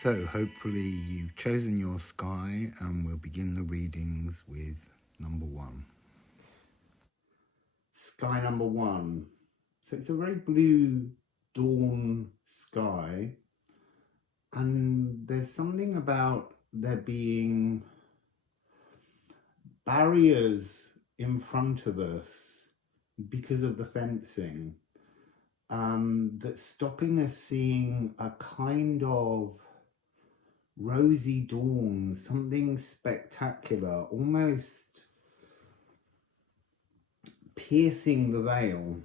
So hopefully you've chosen your sky, and we'll begin the readings with number one. Sky number one. So it's a very blue dawn sky, and there's something about there being barriers in front of us because of the fencing, that's stopping us seeing a kind of rosy dawn, something spectacular, almost piercing the veil.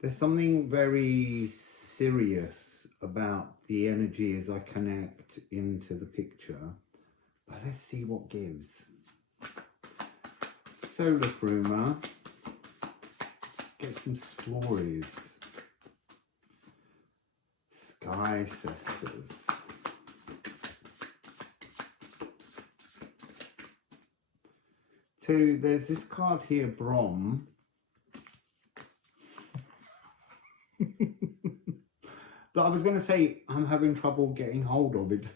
There's something very serious about the energy as I connect into the picture, but let's see what gives. So Liffruma, let's get some stories. Sky Sisters. So there's this card here, Brom. That I was going to say I'm having trouble getting hold of it.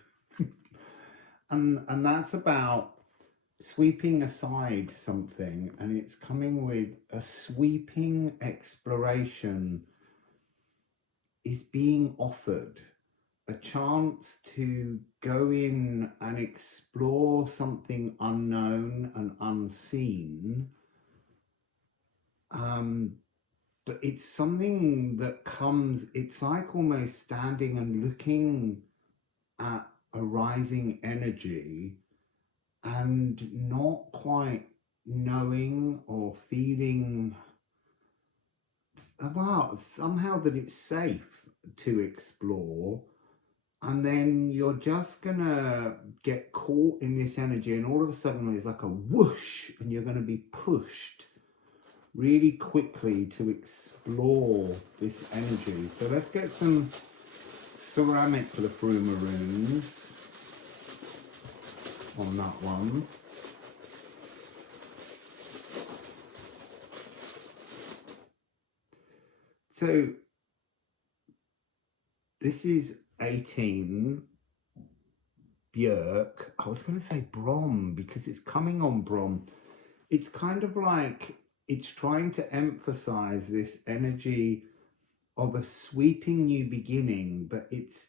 and that's about sweeping aside something, and it's coming with a sweeping exploration is being offered, a chance to go in and explore something unknown and unseen. But it's something that comes, it's like almost standing and looking at a rising energy and not quite knowing or feeling, well, somehow that it's safe to explore. And then you're just gonna get caught in this energy, and all of a sudden there's like a whoosh, and you're going to be pushed really quickly to explore this energy. So let's get some ceramic Liffruma runes on that one. So this is 18 Björk. I was going to say Brom because it's coming on Brom. It's kind of like it's trying to emphasize this energy of a sweeping new beginning, but it's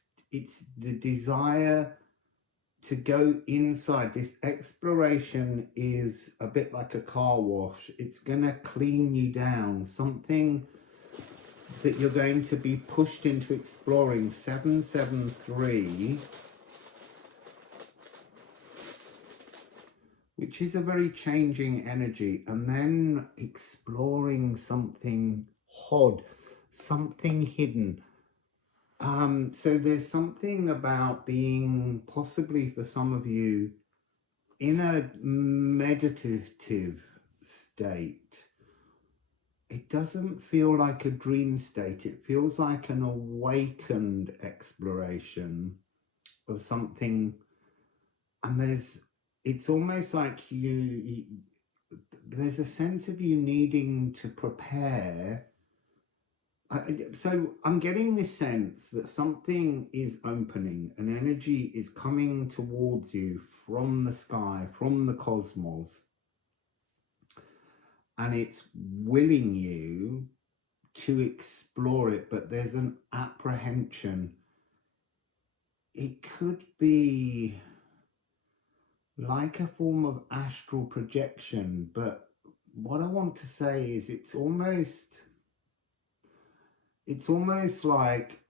the desire to go inside. This exploration is a bit like a car wash. It's going to clean you down, something that you're going to be pushed into exploring. 773, which is a very changing energy, and then exploring something odd, something hidden. So there's something about being, possibly for some of you, in a meditative state. It doesn't feel like a dream state. It feels like an awakened exploration of something. And it's almost like there's a sense of you needing to prepare. So I'm getting this sense that something is opening, an energy is coming towards you from the sky, from the cosmos, and it's willing you to explore it, but there's an apprehension. It could be like a form of astral projection, but what I want to say is it's almost like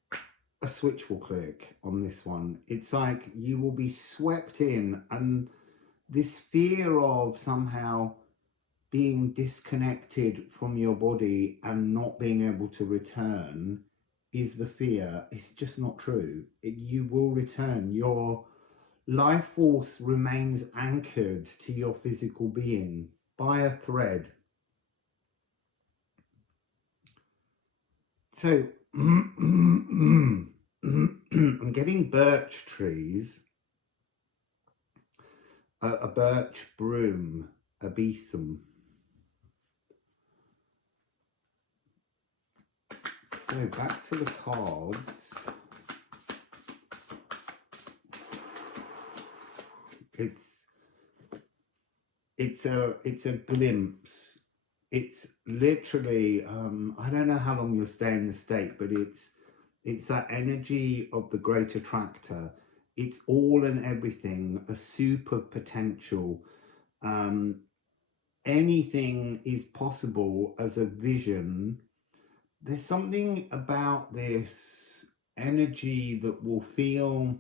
a switch will click on this one. It's like you will be swept in, and this fear of somehow being disconnected from your body and not being able to return is the fear. It's just not true. You will return. Your life force remains anchored to your physical being by a thread. So I'm getting birch trees, a birch broom, a besom. So back to the cards. It's a glimpse. It's literally I don't know how long you'll stay in the state, but it's that energy of the great attractor. It's all and everything, a soup of potential. Anything is possible as a vision. There's something about this energy that will feel,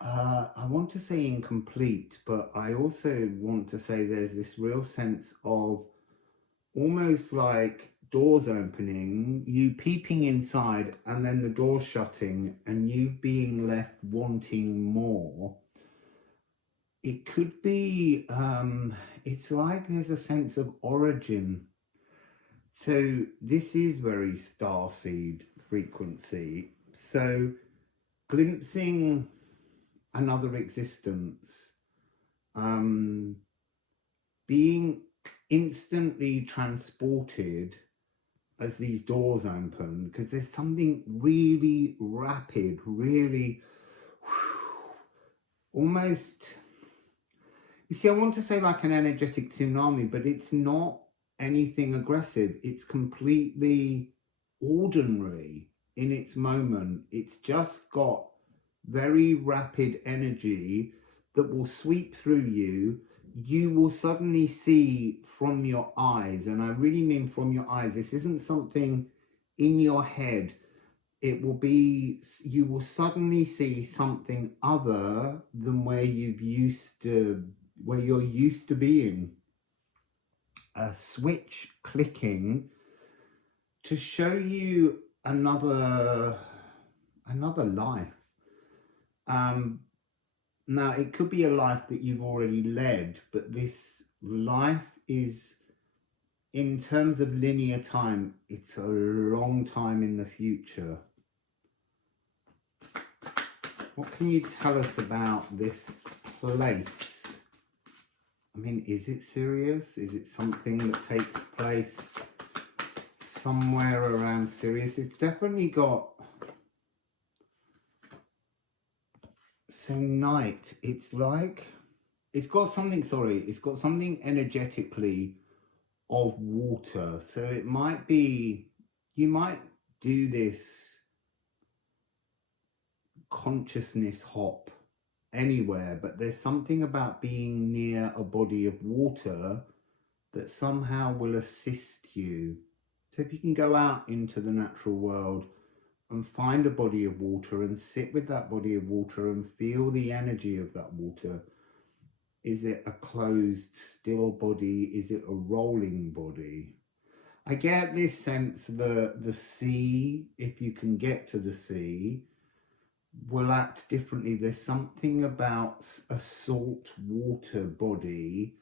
I want to say incomplete, but I also want to say there's this real sense of almost like doors opening, you peeping inside, and then the door shutting, and you being left wanting more. It could be, it's like there's a sense of origin. So this is very starseed frequency. So glimpsing another existence, being instantly transported as these doors open, because there's something really rapid, really almost, you see, I want to say like an energetic tsunami, but it's not anything aggressive. It's completely ordinary in its moment. It's just got very rapid energy that will sweep through you. You will suddenly see from your eyes, and I really mean from your eyes. This isn't something in your head. It will be, you will suddenly see something other than where you're used to being. A switch clicking to show you another life. Now, it could be a life that you've already led, but this life is, in terms of linear time, it's a long time in the future. What can you tell us about this place? I mean, is it serious? Is it something that takes place somewhere around Sirius? It's definitely got, so night, it's like, it's got something energetically of water. So it might be, you might do this consciousness hop anywhere, but there's something about being near a body of water that somehow will assist you. So if you can go out into the natural world and find a body of water and sit with that body of water and feel the energy of that water. Is it a closed, still body? Is it a rolling body? I get this sense that the sea, if you can get to the sea, will act differently. There's something about a salt water body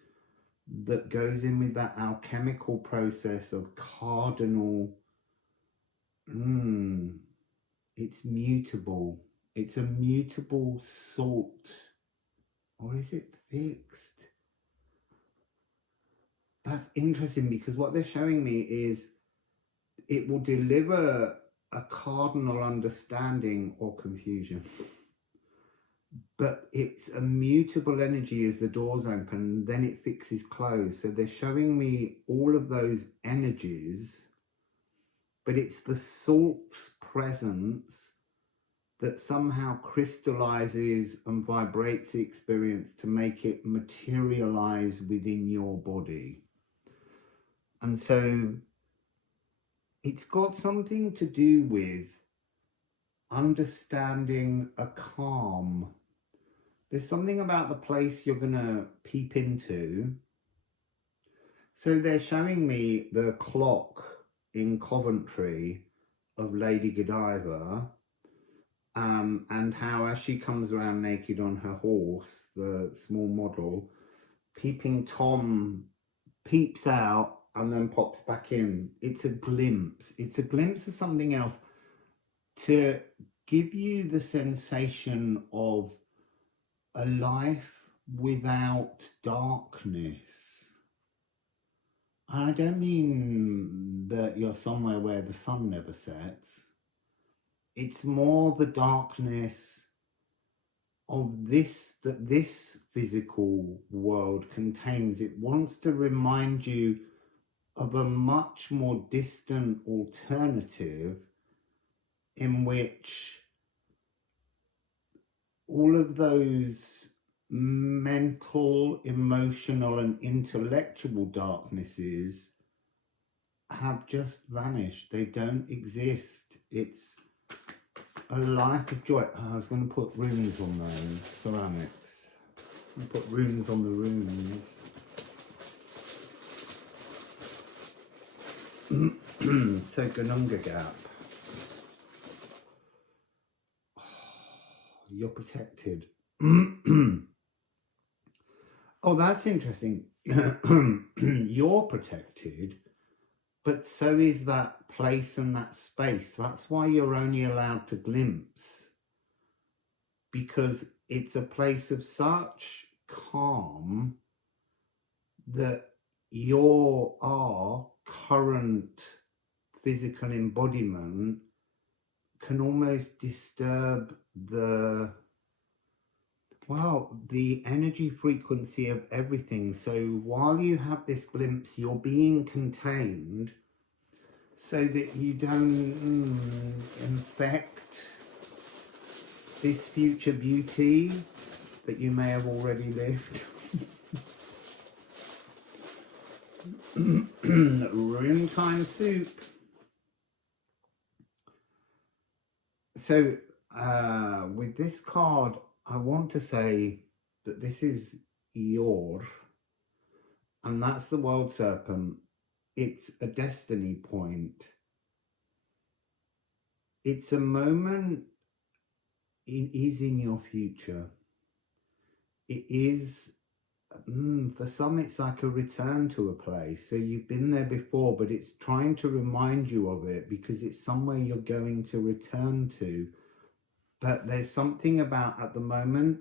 that goes in with that alchemical process of cardinal. It's mutable. It's a mutable salt. Or is it fixed? That's interesting, because what they're showing me is it will deliver a cardinal understanding or confusion. But it's a mutable energy as the doors open, then it fixes closed. So they're showing me all of those energies, but it's the salt's presence that somehow crystallizes and vibrates the experience to make it materialize within your body. And so it's got something to do with understanding a calm. There's something about the place you're going to peep into. So they're showing me the clock in Coventry of Lady Godiva, and how as she comes around naked on her horse, the small model, peeping Tom peeps out and then pops back in. It's a glimpse. It's a glimpse of something else to give you the sensation of a life without darkness. I don't mean that you're somewhere where the sun never sets. It's more the darkness of this, that this physical world contains. It wants to remind you of a much more distant alternative in which all of those mental, emotional, and intellectual darknesses have just vanished. They don't exist. It's a life of joy. Oh, I was going to put runes on those ceramics. I'm put runes on the runes. So Gununga Gap. Oh, you're protected. Oh, that's interesting. You're protected, but so is that place and that space. That's why you're only allowed to glimpse, because it's a place of such calm that our current physical embodiment can almost disturb the energy frequency of everything. So while you have this glimpse, you're being contained so that you don't infect this future beauty that you may have already lived. Rune time soup. So with this card, I want to say that this is Yor, and that's the world serpent. It's a destiny point. It's a moment. It is in your future. It is, for some, it's like a return to a place. So you've been there before, but it's trying to remind you of it because it's somewhere you're going to return to. But there's something about, at the moment,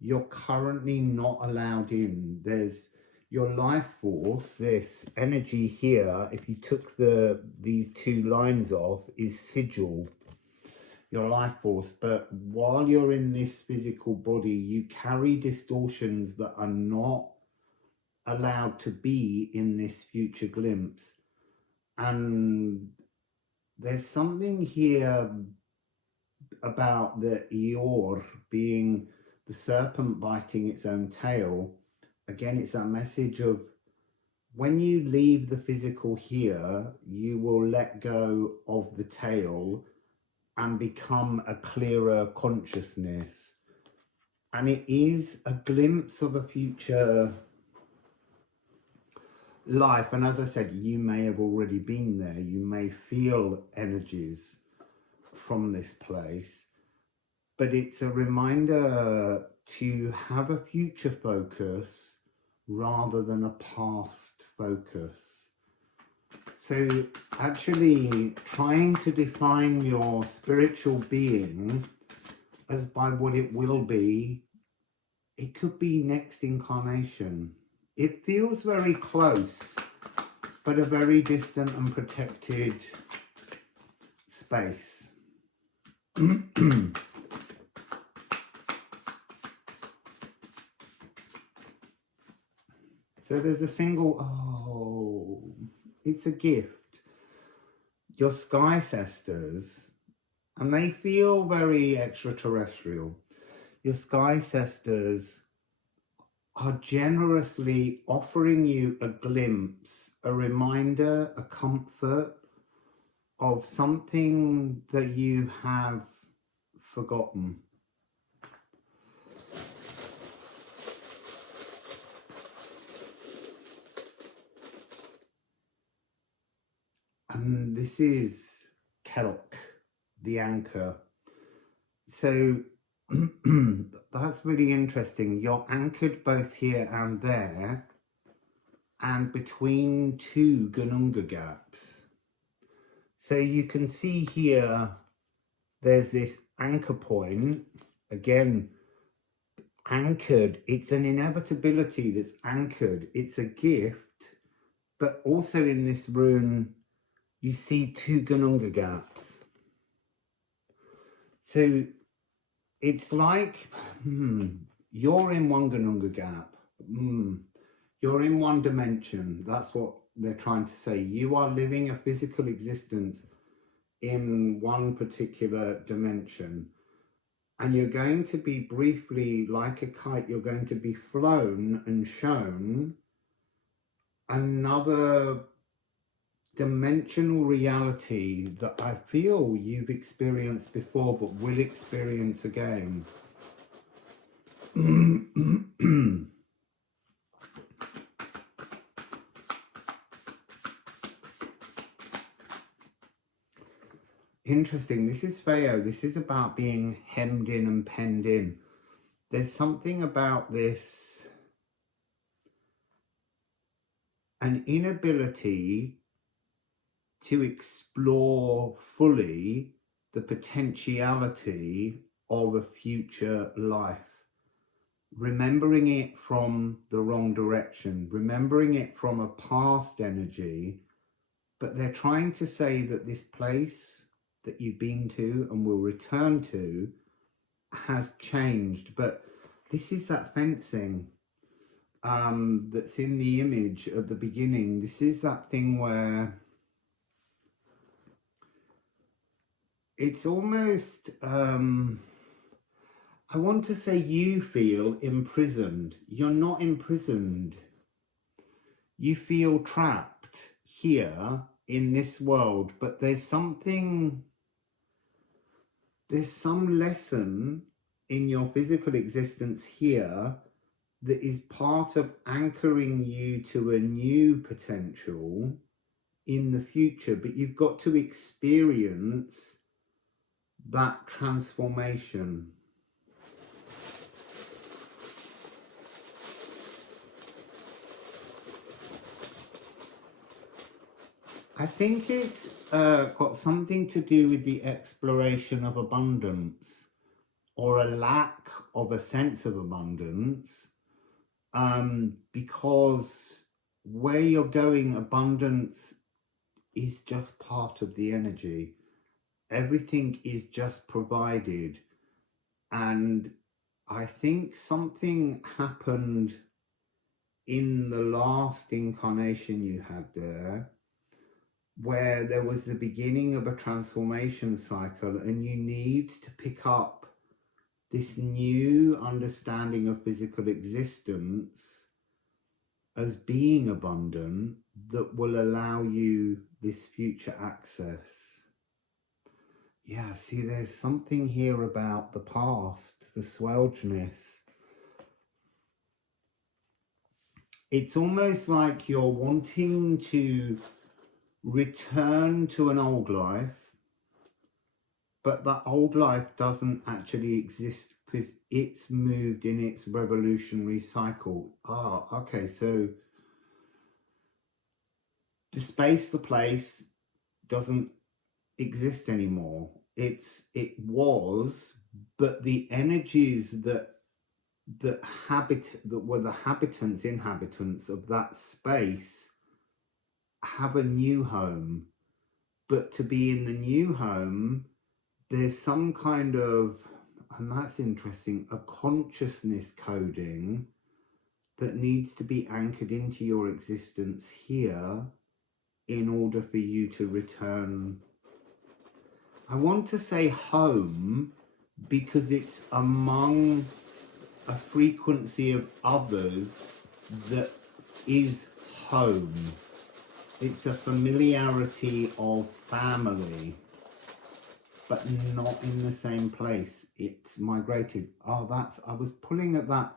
you're currently not allowed in. There's your life force, this energy here, if you took these two lines off, is sigil, your life force. But while you're in this physical body, you carry distortions that are not allowed to be in this future glimpse. And there's something here about the Eeyore being the serpent biting its own tail. Again, it's that message of when you leave the physical here, you will let go of the tail and become a clearer consciousness. And it is a glimpse of a future life. And as I said, you may have already been there. You may feel energies from this place, but it's a reminder to have a future focus rather than a past focus. So actually trying to define your spiritual being as by what it will be, it could be next incarnation. It feels very close, but a very distant and protected space. So there's a single, it's a gift. Your sky sisters, and they feel very extraterrestrial. Your sky sisters are generously offering you a glimpse, a reminder, a comfort of something that you have forgotten. And this is Kelk, the anchor. So that's really interesting. You're anchored both here and there, and between two Gununga gaps. So you can see here, there's this anchor point, again, anchored. It's an inevitability that's anchored. It's a gift, but also in this rune, you see two Gununga gaps. So it's like you're in Wanganunga Gap. You're in one dimension. That's what they're trying to say. You are living a physical existence in one particular dimension. And you're going to be briefly, like a kite, you're going to be flown and shown another dimensional reality that I feel you've experienced before but will experience again. Interesting. This is Feo. This is about being hemmed in and penned in. There's something about this, an inability to explore fully the potentiality of a future life. Remembering it from the wrong direction, remembering it from a past energy, but they're trying to say that this place that you've been to and will return to has changed. But this is that fencing that's in the image at the beginning. This is that thing where it's almost I want to say you feel imprisoned. You're not imprisoned. You feel trapped here in this world, but there's some lesson in your physical existence here that is part of anchoring you to a new potential in the future, but you've got to experience that transformation. I think it's got something to do with the exploration of abundance, or a lack of a sense of abundance, because where you're going, abundance is just part of the energy. Everything is just provided. And I think something happened in the last incarnation you had there, where there was the beginning of a transformation cycle, and you need to pick up this new understanding of physical existence as being abundant that will allow you this future access. Yeah, see, there's something here about the past, the swelgeness. It's almost like you're wanting to return to an old life, but that old life doesn't actually exist because it's moved in its revolutionary cycle. Okay, so the space, the place doesn't exist anymore. It was, but the energies that were the inhabitants of that space have a new home. But to be in the new home, there's some kind of, and that's interesting, a consciousness coding that needs to be anchored into your existence here in order for you to return. I want to say home because it's among a frequency of others that is home. It's a familiarity of family, but not in the same place. It's migrated. I was pulling at that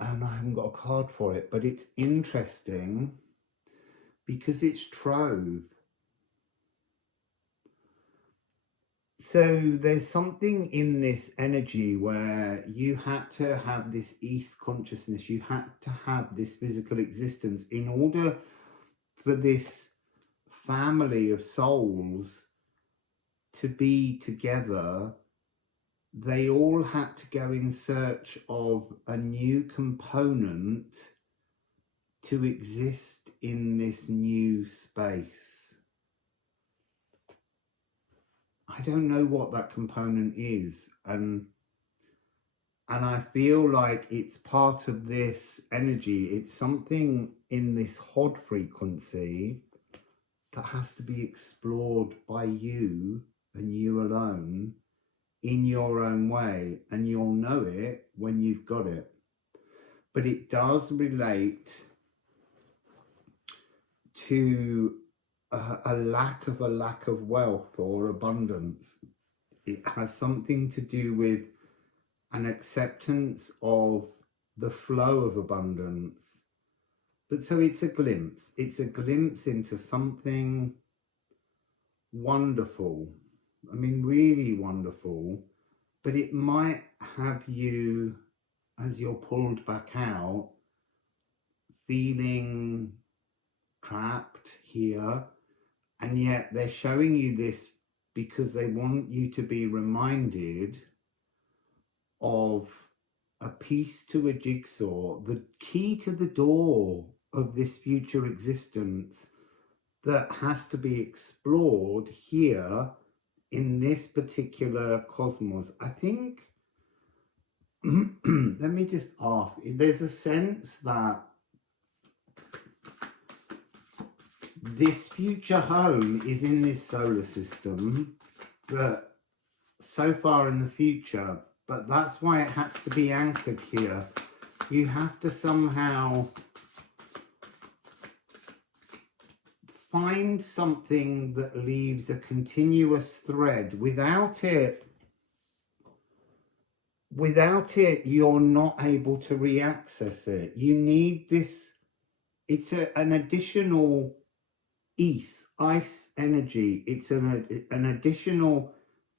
and I haven't got a card for it, but it's interesting because it's troth. So there's something in this energy where you had to have this East consciousness, you had to have this physical existence in order for this family of souls to be together. They all had to go in search of a new component to exist in this new space. I don't know what that component is, and I feel like it's part of this energy. It's something in this Hod frequency that has to be explored by you and you alone in your own way, and you'll know it when you've got it. But it does relate to a lack of wealth or abundance. It has something to do with an acceptance of the flow of abundance. But so it's a glimpse into something wonderful. I mean, really wonderful. But it might have you, as you're pulled back out, feeling trapped here, and yet they're showing you this because they want you to be reminded of a piece to a jigsaw, the key to the door of this future existence that has to be explored here in this particular cosmos. I think, let me just ask, there's a sense that this future home is in this solar system, but so far in the future, but that's why it has to be anchored here. You have to somehow find something that leaves a continuous thread. Without it, you're not able to re-access it. You need this. It's an additional ice energy. It's an additional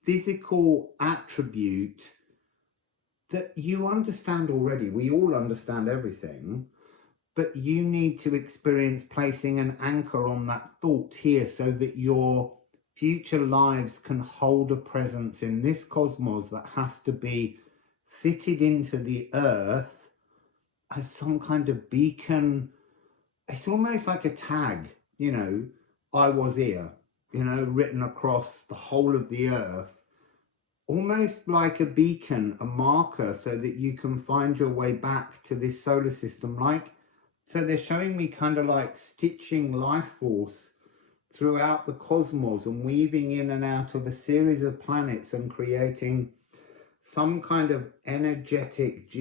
physical attribute that you understand already. We all understand everything, but you need to experience placing an anchor on that thought here so that your future lives can hold a presence in this cosmos that has to be fitted into the earth as some kind of beacon. It's almost like a tag, you know, I was here, you know, written across the whole of the earth, almost like a beacon, a marker, so that you can find your way back to this solar system. Like, so they're showing me kind of like stitching life force throughout the cosmos and weaving in and out of a series of planets and creating some kind of energetic,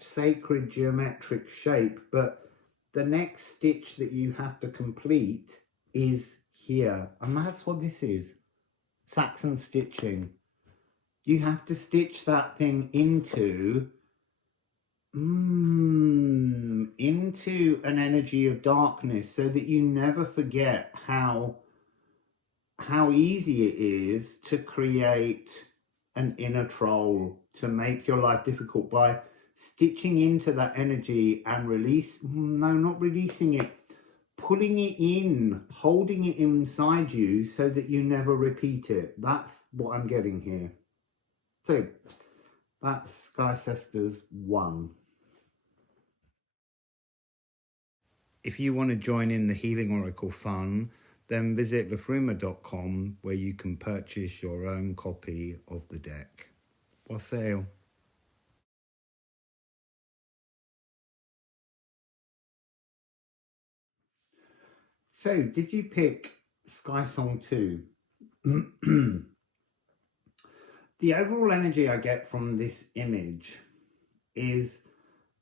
sacred geometric shape. But the next stitch that you have to complete is here. And that's what this is. Saxon stitching. You have to stitch that thing into an energy of darkness so that you never forget how easy it is to create an inner troll, to make your life difficult by stitching into that energy and not releasing it, pulling it in, holding it inside you so that you never repeat it. That's what I'm getting here. So that's Sky Sisters 1. If you want to join in the Healing Oracle fun, then visit liffruma.com, where you can purchase your own copy of the deck. Wassail. So, did you pick Sky Song 2? The overall energy I get from this image is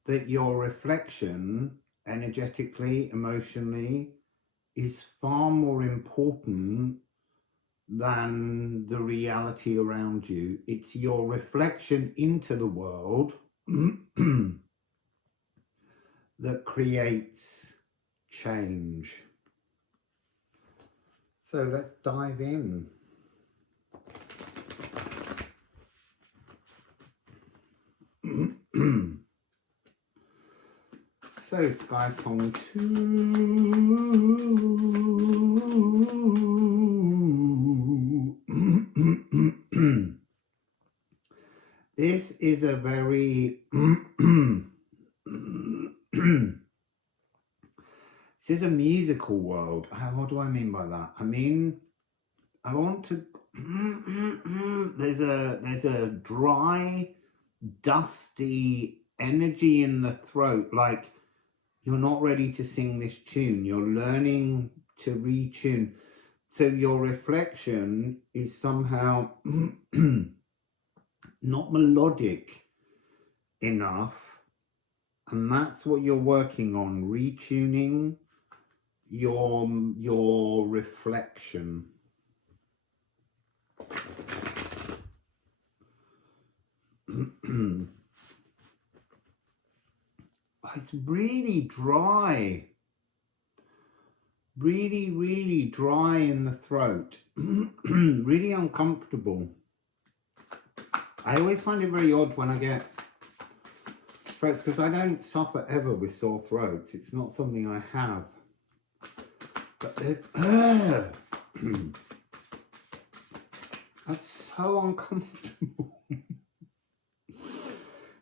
that your reflection, energetically, emotionally, is far more important than the reality around you. It's your reflection into the world that creates change. So let's dive in. So Sky Song 2. This is a very this is a musical world. What do I mean by that? I mean, I want to there's a dry, dusty energy in the throat, like you're not ready to sing this tune. You're learning to retune. So your reflection is somehow not melodic enough, and that's what you're working on, retuning your reflection. It's really dry, really dry in the throat. Really uncomfortable. I always find it very odd when I get throats, because I don't suffer ever with sore throats. It's not something I have. But that's so uncomfortable.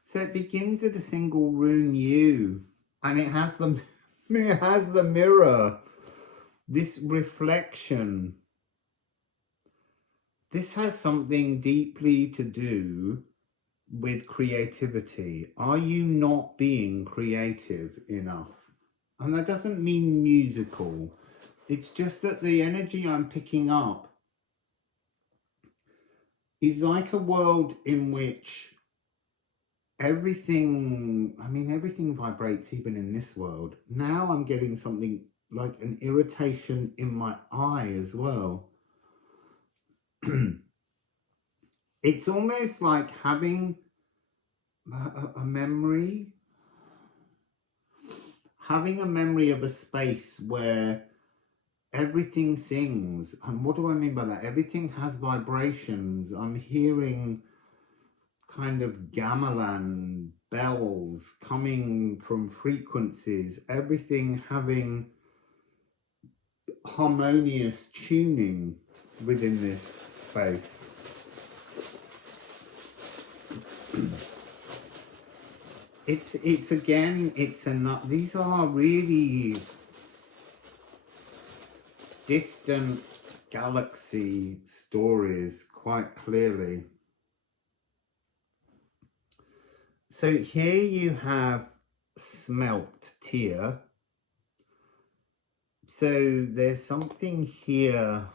So it begins with a single rune U, and it has the mirror, this reflection. This has something deeply to do with creativity. Are you not being creative enough? And that doesn't mean musical. It's just that the energy I'm picking up is like a world in which everything vibrates, even in this world. Now I'm getting something like an irritation in my eye as well. It's almost like having a memory of a space where everything sings. And what do I mean by that? Everything has vibrations. I'm hearing kind of gamelan bells coming from frequencies, everything having harmonious tuning within this space. These are really distant galaxy stories, quite clearly. So here you have smelt tear. So there's something here.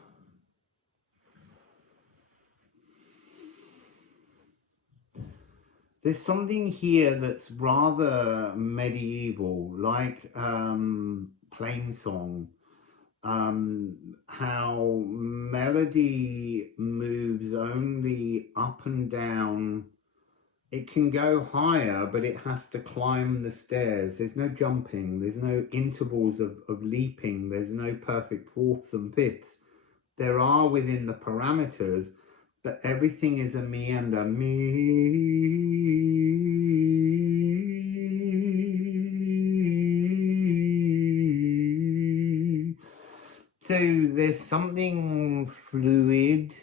There's something here that's rather medieval, like Plainsong. How melody moves only up and down. It can go higher, but it has to climb the stairs. There's no jumping. There's no intervals of leaping. There's no perfect fourths and fifths. There are within the parameters, but everything is a meander. So there's something fluid.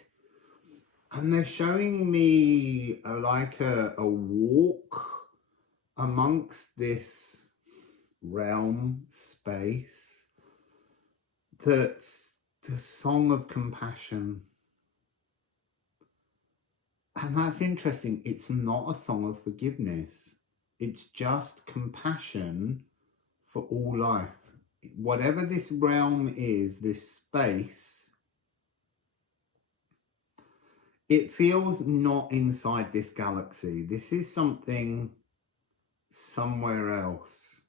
And they're showing me like a walk amongst this realm space that's the song of compassion. And that's interesting. It's not a song of forgiveness. It's just compassion for all life. Whatever this realm is, this space, it feels not inside this galaxy. This is something somewhere else.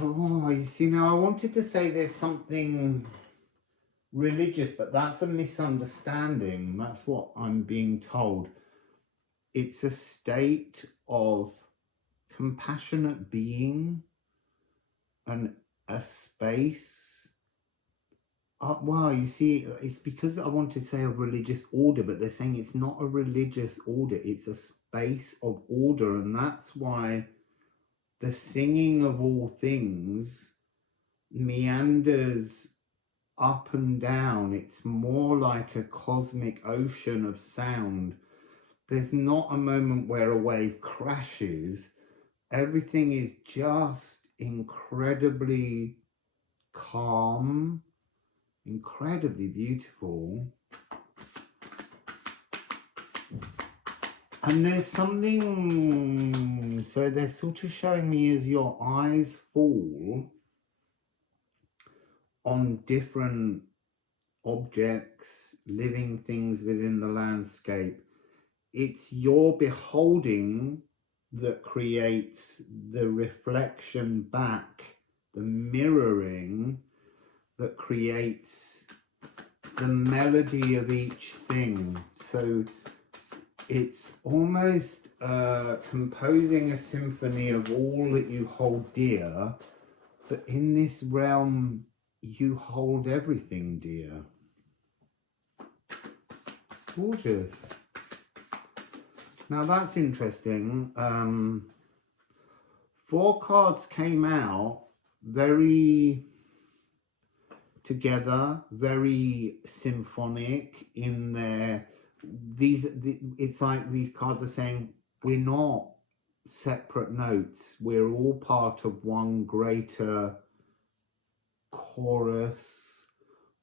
Oh, you see, now I wanted to say there's something religious, but that's a misunderstanding. That's what I'm being told. It's a state of compassionate being and a space. Wow, you see, it's because I want to say a religious order, but they're saying it's not a religious order, it's a space of order. And that's why the singing of all things meanders up and down. It's more like a cosmic ocean of sound. There's not a moment where a wave crashes Everything is just incredibly calm, incredibly beautiful. And there's something, so they're sort of showing me as your eyes fall on different objects, living things within the landscape, it's your beholding that creates the reflection back, the mirroring that creates the melody of each thing. So it's almost composing a symphony of all that you hold dear, but in this realm you hold everything dear. It's gorgeous. Now that's interesting. 4 cards came out very together, very symphonic in their it's like these cards are saying we're not separate notes, we're all part of one greater chorus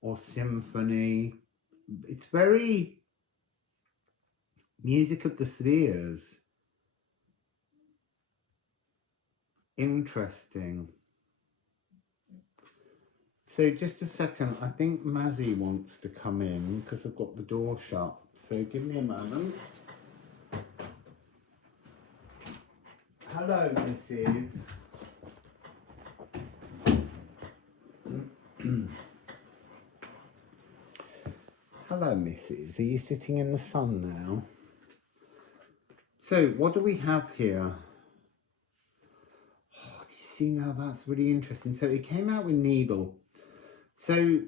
or symphony. It's very music of the spheres. Interesting. So just a second, I think Mazzy wants to come in because I've got the door shut. So give me a moment. Hello, Mrs. Hello, Mrs. Are you sitting in the sun now? So what do we have here? Oh, you see now, that's really interesting. So it came out with Needle. So,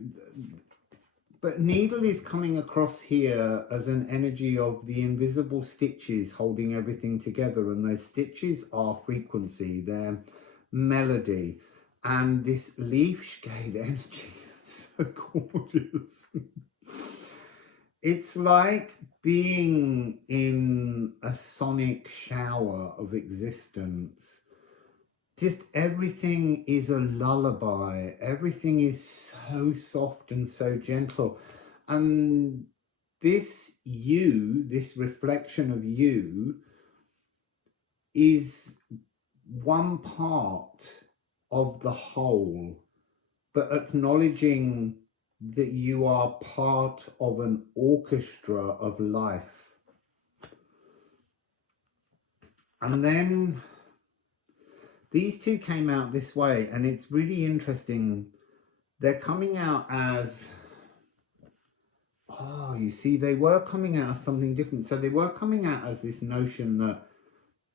but Needle is coming across here as an energy of the invisible stitches holding everything together, and those stitches are frequency, they're melody, and this leaf shade energy is so gorgeous. It's like being in a sonic shower of existence. Just everything is a lullaby. Everything is so soft and so gentle. And this you, this reflection of you, is one part of the whole, but acknowledging that you are part of an orchestra of life. And then these two came out this way, and it's really interesting. They're coming out as, oh, you see, they were coming out as something different. So they were coming out as this notion that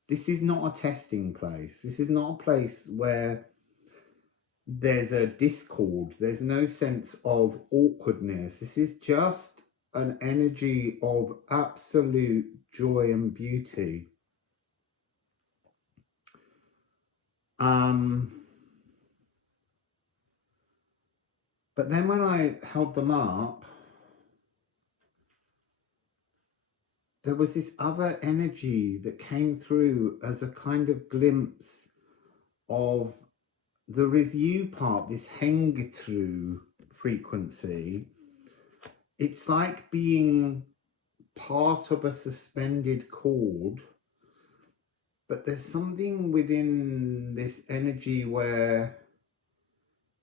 this is not a testing place. This is not a place where there's a discord. There's no sense of awkwardness. This is just an energy of absolute joy and beauty. But then when I held them up, there was this other energy that came through as a kind of glimpse of the review part, this hengetru frequency. It's like being part of a suspended cord, but there's something within this energy where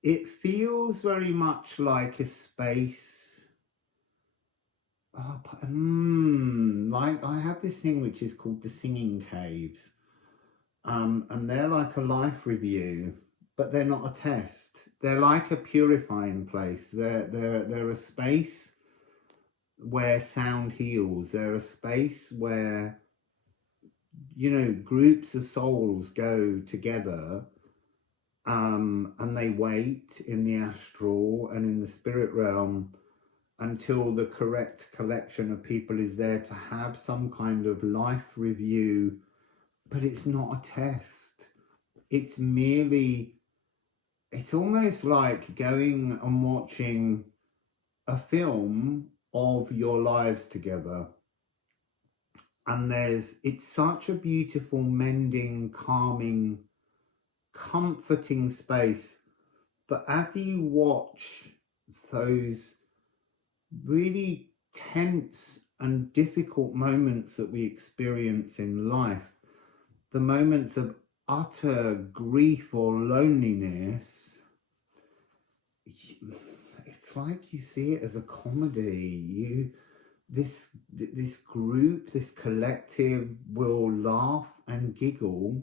it feels very much like a space. Like I have this thing which is called the Singing Caves, and they're like a life review, but they're not a test. They're like a purifying place. They're a space where sound heals. They're a space where, you know, groups of souls go together, and they wait in the astral and in the spirit realm until the correct collection of people is there to have some kind of life review. But it's not a test. It's merely, it's almost like going and watching a film of your lives together. And it's such a beautiful, mending, calming, comforting space. But as you watch those really tense and difficult moments that we experience in life, the moments of utter grief or loneliness, it's like you see it as a comedy. This group, this collective will laugh and giggle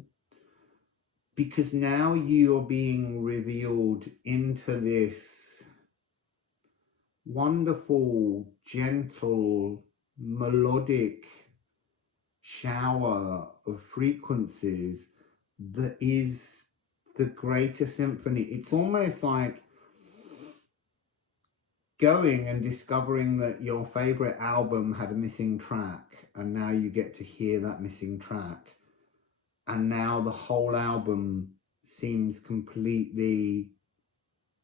because now you are being revealed into this wonderful, gentle, melodic shower of frequencies that is the greater symphony. It's almost like going and discovering that your favorite album had a missing track, and now you get to hear that missing track, and now the whole album seems completely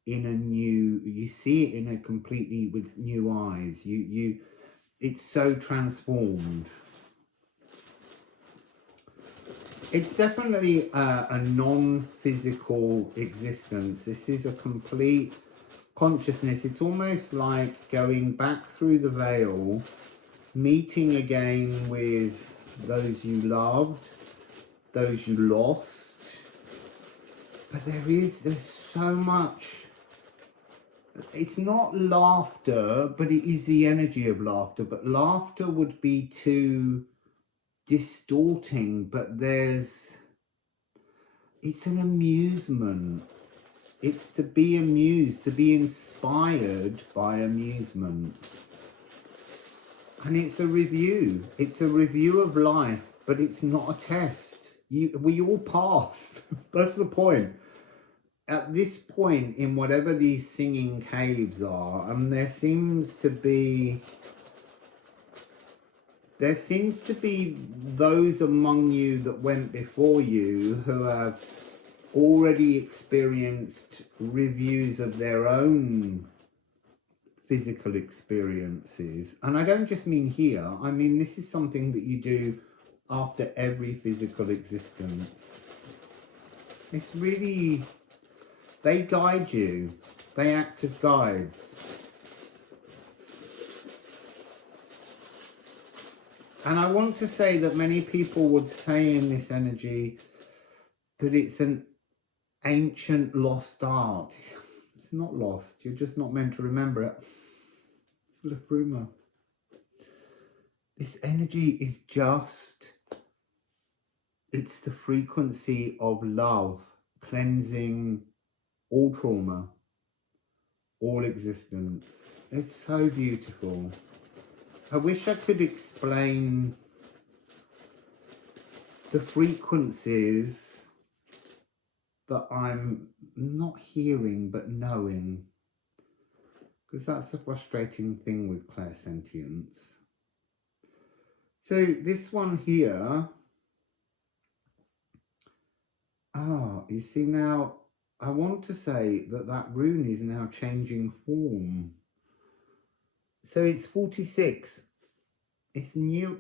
in a new, you see it in a completely with new eyes. It's so transformed. It's definitely a non-physical existence. This is a complete consciousness. It's almost like going back through the veil, meeting again with those you loved, those you lost. But there's so much. It's not laughter, but it is the energy of laughter. But laughter would be too distorting, but it's an amusement. It's to be amused, to be inspired by amusement. And it's a review. It's a review of life, but it's not a test. We all passed. That's the point. At this point, in whatever these singing caves are, there seems to be those among you that went before you who have already experienced reviews of their own physical experiences. And I don't just mean here, I mean this is something that you do after every physical existence. It's really, they guide you, they act as guides. And I want to say that many people would say in this energy that it's an ancient lost art. It's not lost, you're just not meant to remember it. It's Liffruma. This energy is just, it's the frequency of love, cleansing all trauma, all existence. It's so beautiful. I wish I could explain the frequencies that I'm not hearing but knowing, because that's the frustrating thing with clairsentience. So this one here, you see now, I want to say that rune is now changing form. So it's 46. It's new.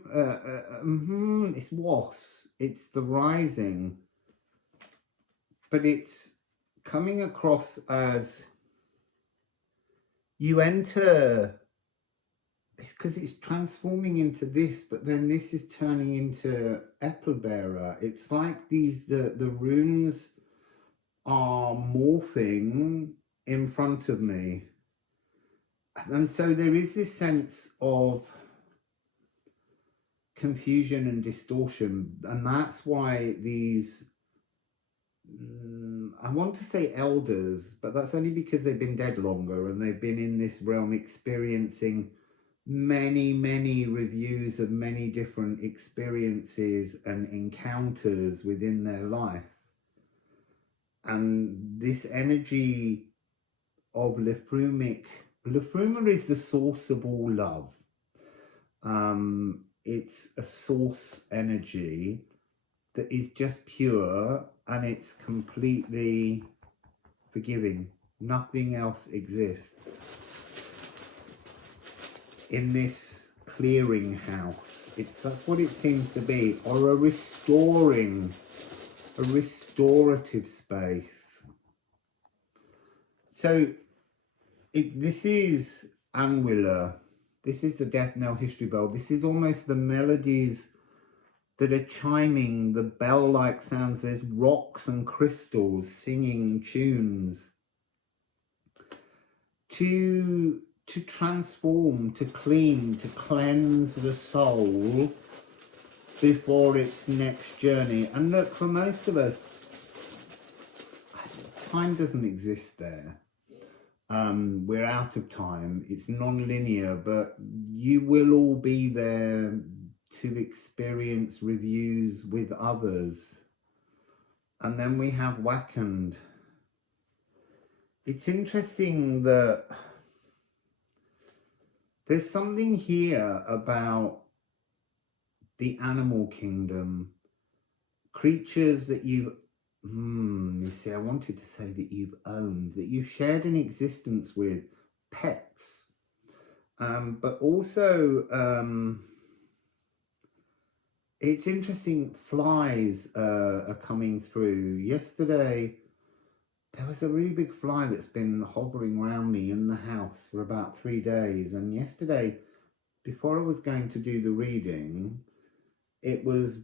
It's Was. It's the rising. But it's coming across as you enter. It's because it's transforming into this, but then this is turning into Bearer. It's like the runes are morphing in front of me. And so there is this sense of confusion and distortion, and that's why these, I want to say elders, but that's only because they've been dead longer and they've been in this realm experiencing many reviews of many different experiences and encounters within their life. And this energy of Liffruma is the source of all love. It's a source energy that is just pure, and it's completely forgiving. Nothing else exists in this clearinghouse. That's what it seems to be, or a restorative space. So this is Anguilla. This is the Death Knell History Bell. This is almost the melodies that are chiming, the bell-like sounds. There's rocks and crystals singing tunes to transform, to clean, to cleanse the soul before its next journey. And look, for most of us, time doesn't exist there. We're out of time. It's non-linear, but you will all be there to experience reviews with others. And then we have Wakand. It's interesting that there's something here about the animal kingdom, creatures that you see, I wanted to say that you've owned, that you've shared an existence with, pets, but also it's interesting, flies are coming through. Yesterday there was a really big fly that's been hovering around me in the house for about 3 days, and yesterday, before I was going to do the reading, it was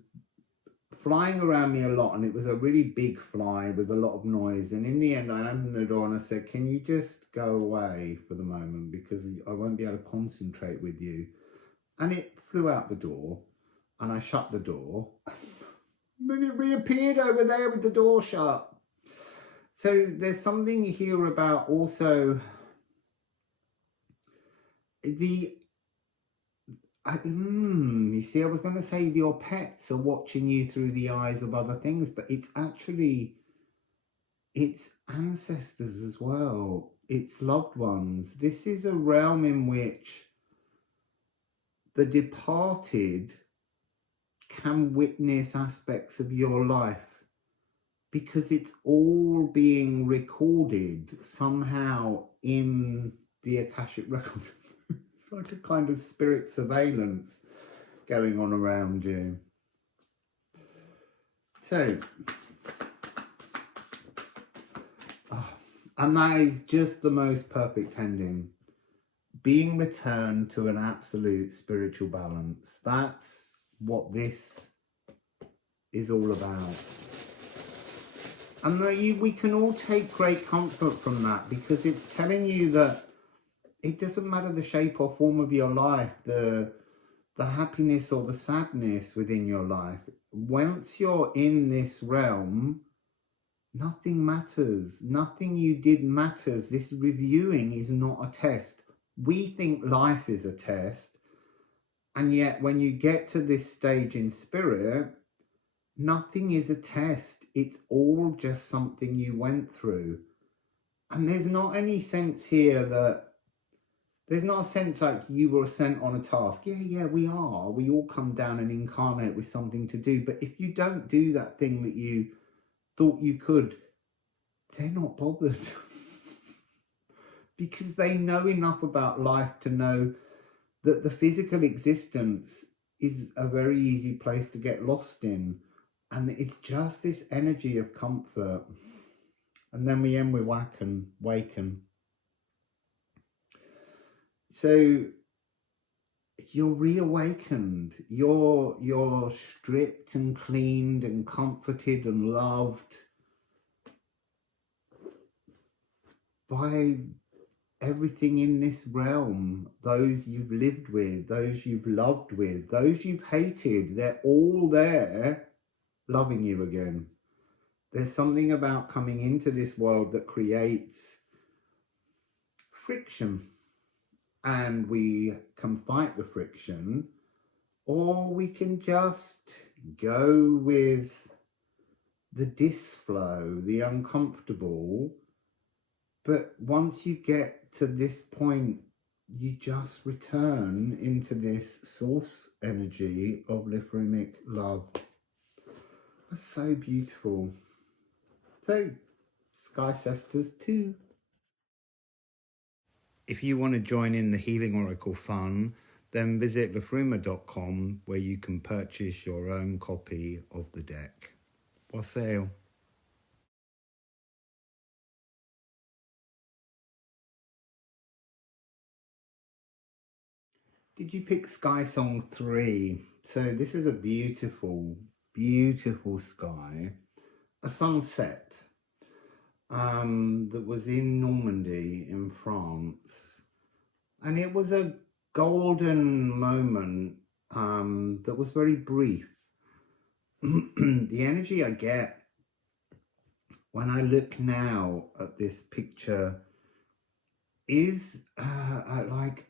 flying around me a lot, and it was a really big fly with a lot of noise. And in the end, I opened the door and I said, can you just go away for the moment, because I won't be able to concentrate with you. And it flew out the door, and I shut the door. Then it reappeared over there with the door shut. So there's something here about also the you see, I was going to say your pets are watching you through the eyes of other things, but it's actually, it's ancestors as well. It's loved ones. This is a realm in which the departed can witness aspects of your life, because it's all being recorded somehow in the Akashic records. It's like a kind of spirit surveillance going on around you. So, and that is just the most perfect ending. Being returned to an absolute spiritual balance. That's what this is all about. And we can all take great comfort from that, because it's telling you that it doesn't matter the shape or form of your life, the happiness or the sadness within your life. Once you're in this realm, nothing matters. Nothing you did matters. This reviewing is not a test. We think life is a test, and yet when you get to this stage in spirit, nothing is a test. It's all just something you went through. And there's not any sense here that, there's not a sense like you were sent on a task. Yeah, we are. We all come down and incarnate with something to do. But if you don't do that thing that you thought you could, they're not bothered. Because they know enough about life to know that the physical existence is a very easy place to get lost in. And it's just this energy of comfort. And then we end with waken. So you're reawakened. You're stripped and cleaned and comforted and loved by everything in this realm. Those you've lived with, those you've loved with, those you've hated, they're all there loving you again. There's something about coming into this world that creates friction, and we can fight the friction, or we can just go with the disflow, the uncomfortable. But once you get to this point, you just return into this source energy of Liffrumic love. That's so beautiful. So, Sky Sisters 2. If you want to join in the Healing Oracle fun, then visit liffruma.com where you can purchase your own copy of the deck. Wassail. Did you pick Sky Song 3? So this is a beautiful, beautiful sky. A sunset that was in Normandy in France. And it was a golden moment that was very brief. The energy I get when I look now at this picture is like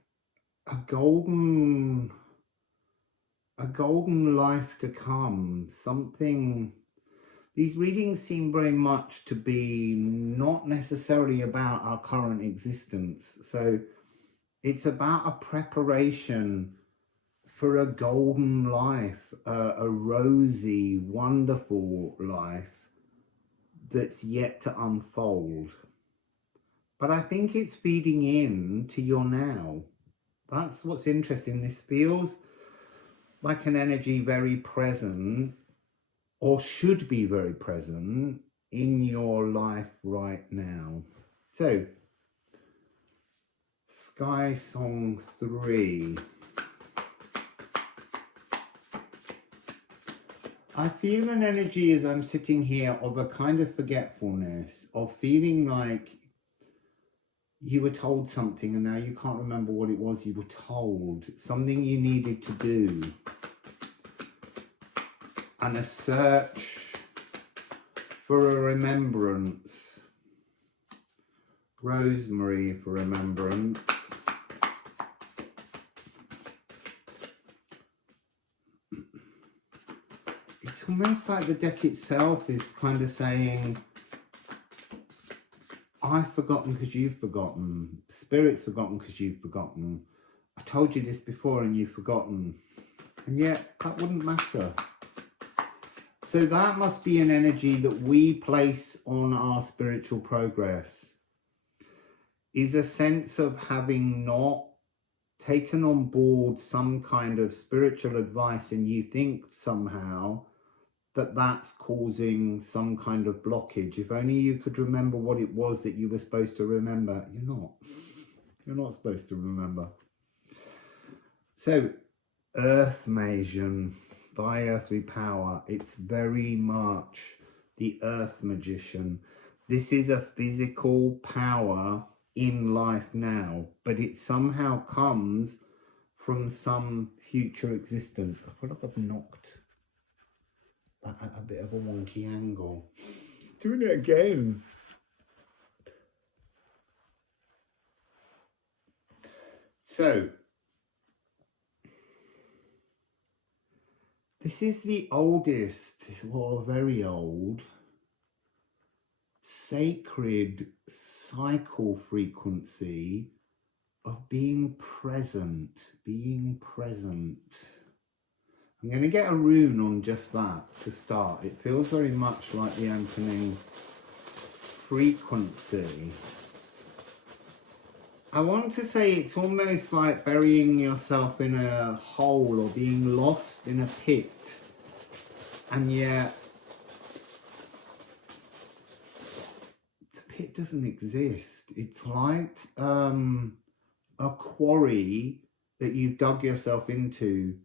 a golden life to come. Something. These readings seem very much to be not necessarily about our current existence. So it's about a preparation for a golden life, a rosy, wonderful life that's yet to unfold. But I think it's feeding in to your now. That's what's interesting. This feels like an energy very present, or should be very present, in your life right now. So, Sky Song 3. I feel an energy as I'm sitting here of a kind of forgetfulness, of feeling like you were told something and now you can't remember what it was you were told, something you needed to do, and a search for a remembrance. Rosemary for remembrance. It's almost like the deck itself is kind of saying, I've forgotten because you've forgotten. Spirit's forgotten because you've forgotten. I told you this before and you've forgotten. And yet, that wouldn't matter. So that must be an energy that we place on our spiritual progress. Is a sense of having not taken on board some kind of spiritual advice, and you think somehow that that's causing some kind of blockage. If only you could remember what it was that you were supposed to remember. You're not supposed to remember. So, Earth Magian, thy earthly power, it's very much the Earth Magician. This is a physical power in life now, but it somehow comes from some future existence. I feel like I've knocked that at a bit of a wonky angle. It's doing it again. So, this is the oldest, or very old, sacred cycle frequency of being present, I'm going to get a rune on just that to start. It feels very much like the opening frequency. I want to say it's almost like burying yourself in a hole or being lost in a pit, and yet it doesn't exist. It's like a quarry that you've dug yourself into,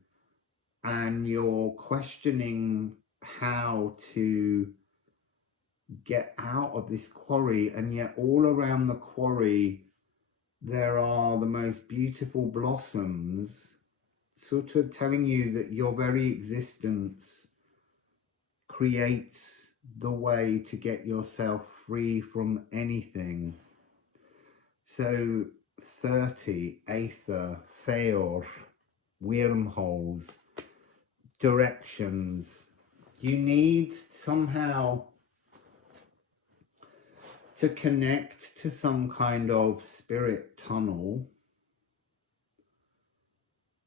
and you're questioning how to get out of this quarry, and yet all around the quarry there are the most beautiful blossoms, sort of telling you that your very existence creates the way to get yourself free from anything. So 30, Aether, Feor, wormholes, directions. You need somehow to connect to some kind of spirit tunnel.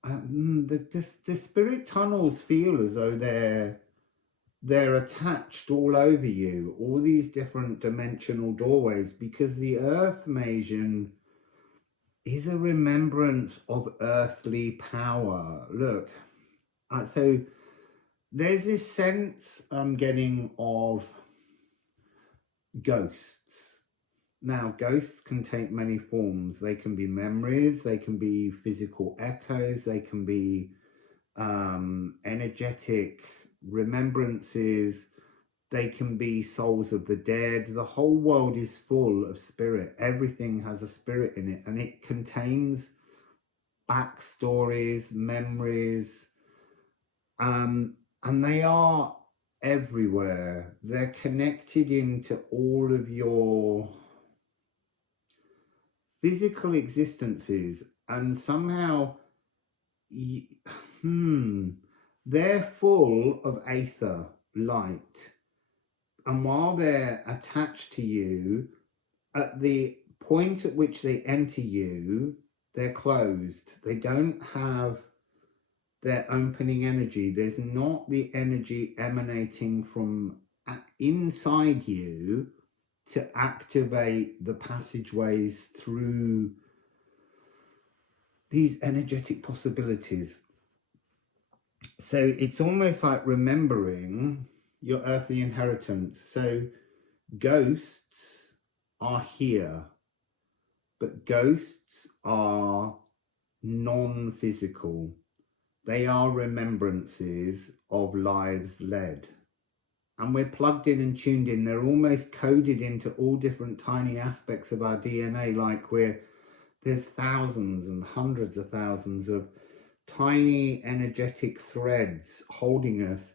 The spirit tunnels feel as though they're attached all over you, all these different dimensional doorways, because the Earth Magian is a remembrance of earthly power. Look, so there's this sense I'm getting of ghosts. Now, ghosts can take many forms. They can be memories, they can be physical echoes, they can be energetic remembrances, they can be souls of the dead. The whole world is full of spirit. Everything has a spirit in it, and it contains backstories, memories, and they are everywhere. They're connected into all of your physical existences, and somehow they're full of aether, light. And while they're attached to you, at the point at which they enter you, they're closed. They don't have their opening energy. There's not the energy emanating from inside you to activate the passageways through these energetic possibilities. So it's almost like remembering your earthly inheritance. So ghosts are here, but ghosts are non-physical. They are remembrances of lives led. And we're plugged in and tuned in. They're almost coded into all different tiny aspects of our DNA, like there's thousands and hundreds of thousands of tiny energetic threads holding us,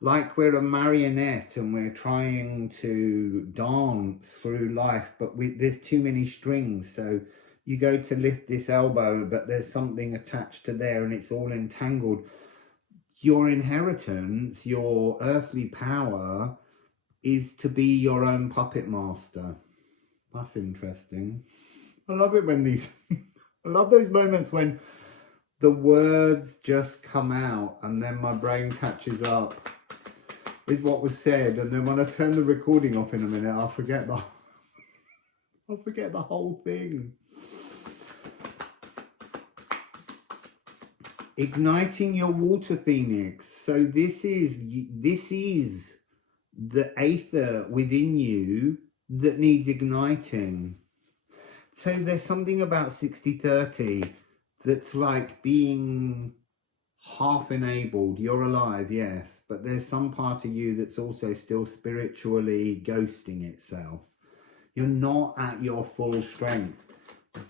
like we're a marionette and we're trying to dance through life, but there's too many strings. So you go to lift this elbow, but there's something attached to there and it's all entangled. Your inheritance, your earthly power, is to be your own puppet master. That's interesting. I love it when I love those moments when the words just come out and then my brain catches up with what was said, and then when I turn the recording off in a minute, I'll forget the whole thing. Igniting your water phoenix. So this is the aether within you that needs igniting. So there's something about 60-30 that's like being half enabled. You're alive, yes, but there's some part of you that's also still spiritually ghosting itself. You're not at your full strength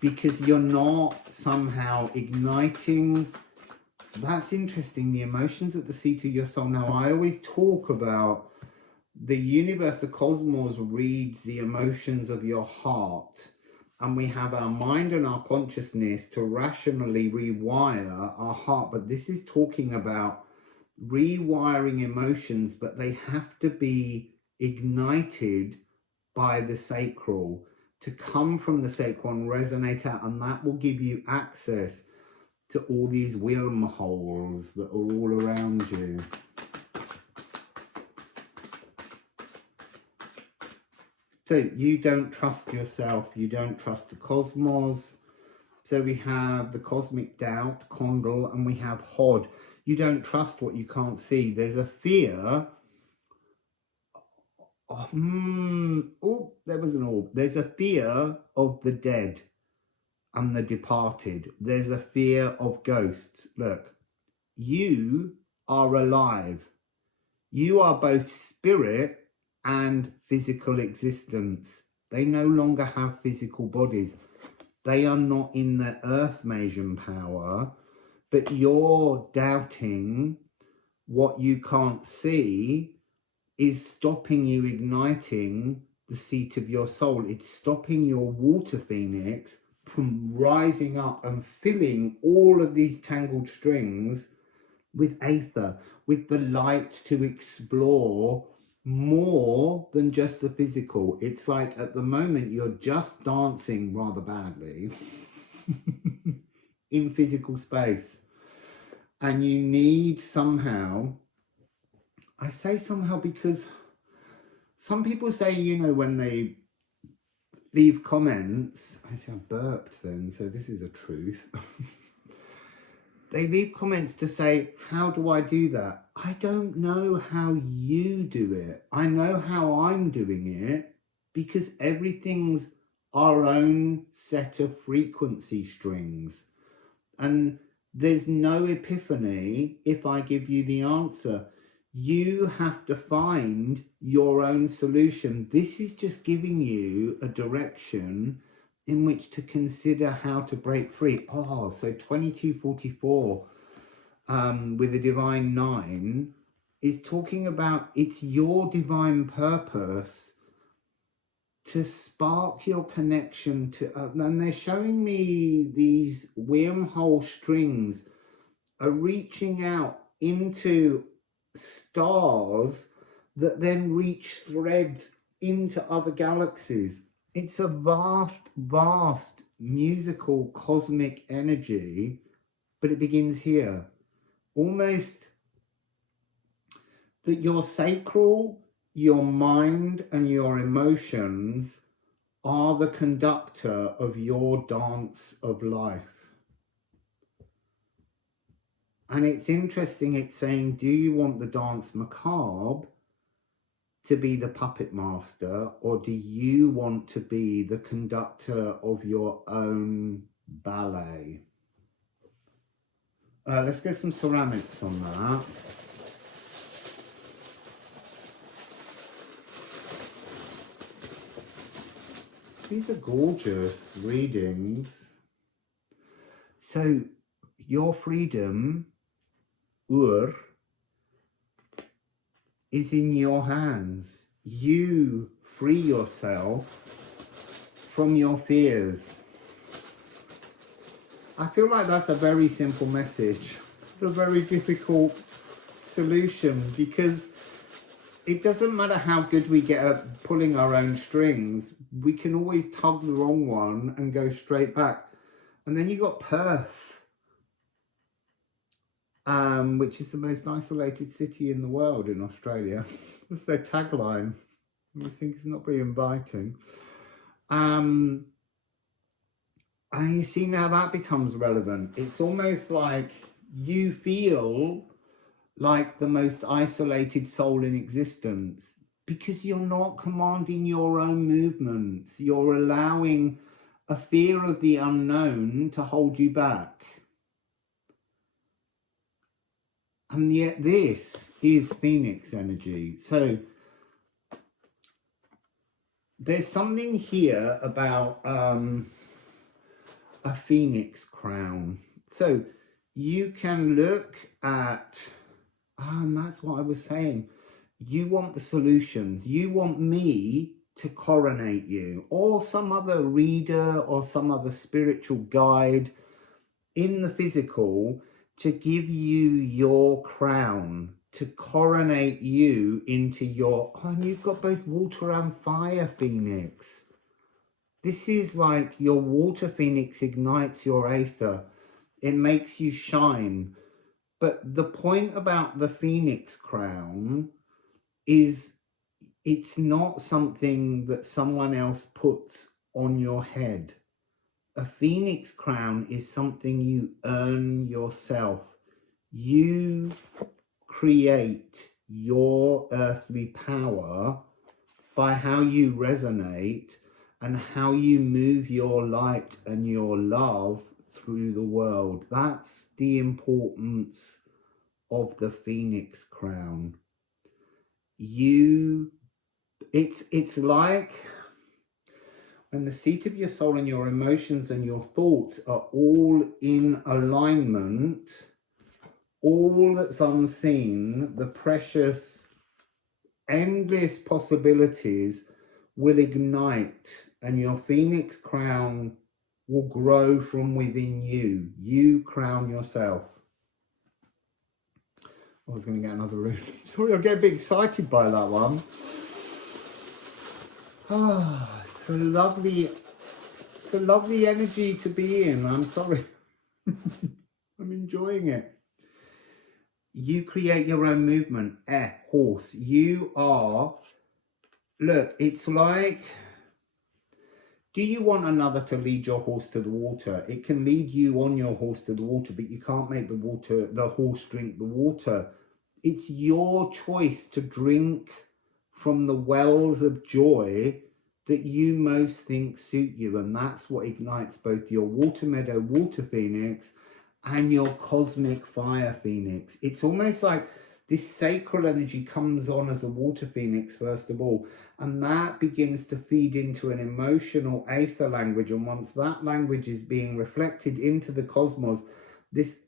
because you're not somehow igniting. That's interesting, the emotions at the seat of your soul. Now, I always talk about the universe, the cosmos reads the emotions of your heart, and we have our mind and our consciousness to rationally rewire our heart. But this is talking about rewiring emotions, but they have to be ignited by the sacral, to come from the sacral and resonate out, and that will give you access to all these wormholes that are all around you. So you don't trust yourself, you don't trust the cosmos. So we have the cosmic doubt, Condal, and we have Hod. You don't trust what you can't see. There's a fear. Oh, there was an orb. There's a fear of the dead and the departed. There's a fear of ghosts. Look, you are alive. You are both spirit and physical existence. They no longer have physical bodies. They are not in the earth Majan power, but you're doubting what you can't see is stopping you igniting the seat of your soul. It's stopping your water phoenix from rising up and filling all of these tangled strings with aether, with the light to explore more than just the physical. It's like at the moment you're just dancing rather badly in physical space, and you need somehow, I say somehow because some people say, you know, when they leave comments. I see I burped then, so this is a truth. They leave comments to say, how do I do that? I don't know how you do it. I know how I'm doing it because everything's our own set of frequency strings. And there's no epiphany if I give you the answer. You have to find your own solution. This is just giving you a direction in which to consider how to break free. Oh, so 2244 with the divine 9 is talking about it's your divine purpose to spark your connection to, and they're showing me these wormhole strings are reaching out into stars that then reach threads into other galaxies. It's a vast, vast musical cosmic energy, but it begins here. Almost that your sacral, your mind and your emotions are the conductor of your dance of life. And it's interesting, it's saying, do you want the dance macabre to be the puppet master, or do you want to be the conductor of your own ballet? Let's get some ceramics on that. These are gorgeous readings. So your freedom, is in your hands. You free yourself from your fears. I feel like that's a very simple message, a very difficult solution, because it doesn't matter how good we get at pulling our own strings, we can always tug the wrong one and go straight back. And then you got Perth, which is the most isolated city in the world in Australia. That's their tagline. I think it's not very inviting. And you see now that becomes relevant. It's almost like you feel like the most isolated soul in existence because you're not commanding your own movements. You're allowing a fear of the unknown to hold you back. And yet this is Phoenix energy. So there's something here about a Phoenix crown. So you can look at, and that's what I was saying. You want the solutions. You want me to coronate you, or some other reader or some other spiritual guide in the physical to give you your crown, to coronate you into your, oh, and you've got both water and fire Phoenix. This is like your water Phoenix ignites your aether. It makes you shine. But the point about the Phoenix crown is it's not something that someone else puts on your head. A Phoenix crown is something you earn yourself. You create your earthly power by how you resonate and how you move your light and your love through the world. That's the importance of the Phoenix crown. It's like when the seat of your soul and your emotions and your thoughts are all in alignment, all that's unseen, the precious, endless possibilities will ignite, and your Phoenix crown will grow from within you. You crown yourself. I was going to get another room. Sorry, I get a bit excited by that one. Ah, it's a lovely energy to be in. I'm sorry. I'm enjoying it. You create your own movement. Horse. You are, look, it's like Do you want another to lead your horse to the water? It can lead you on your horse to the water, but you can't make the horse drink the water. It's your choice to drink from the wells of joy that you most think suit you, and that's what ignites both your water meadow water phoenix and your cosmic fire phoenix. It's almost like this sacral energy comes on as a water phoenix first of all, and that begins to feed into an emotional aether language, and once that language is being reflected into the cosmos, this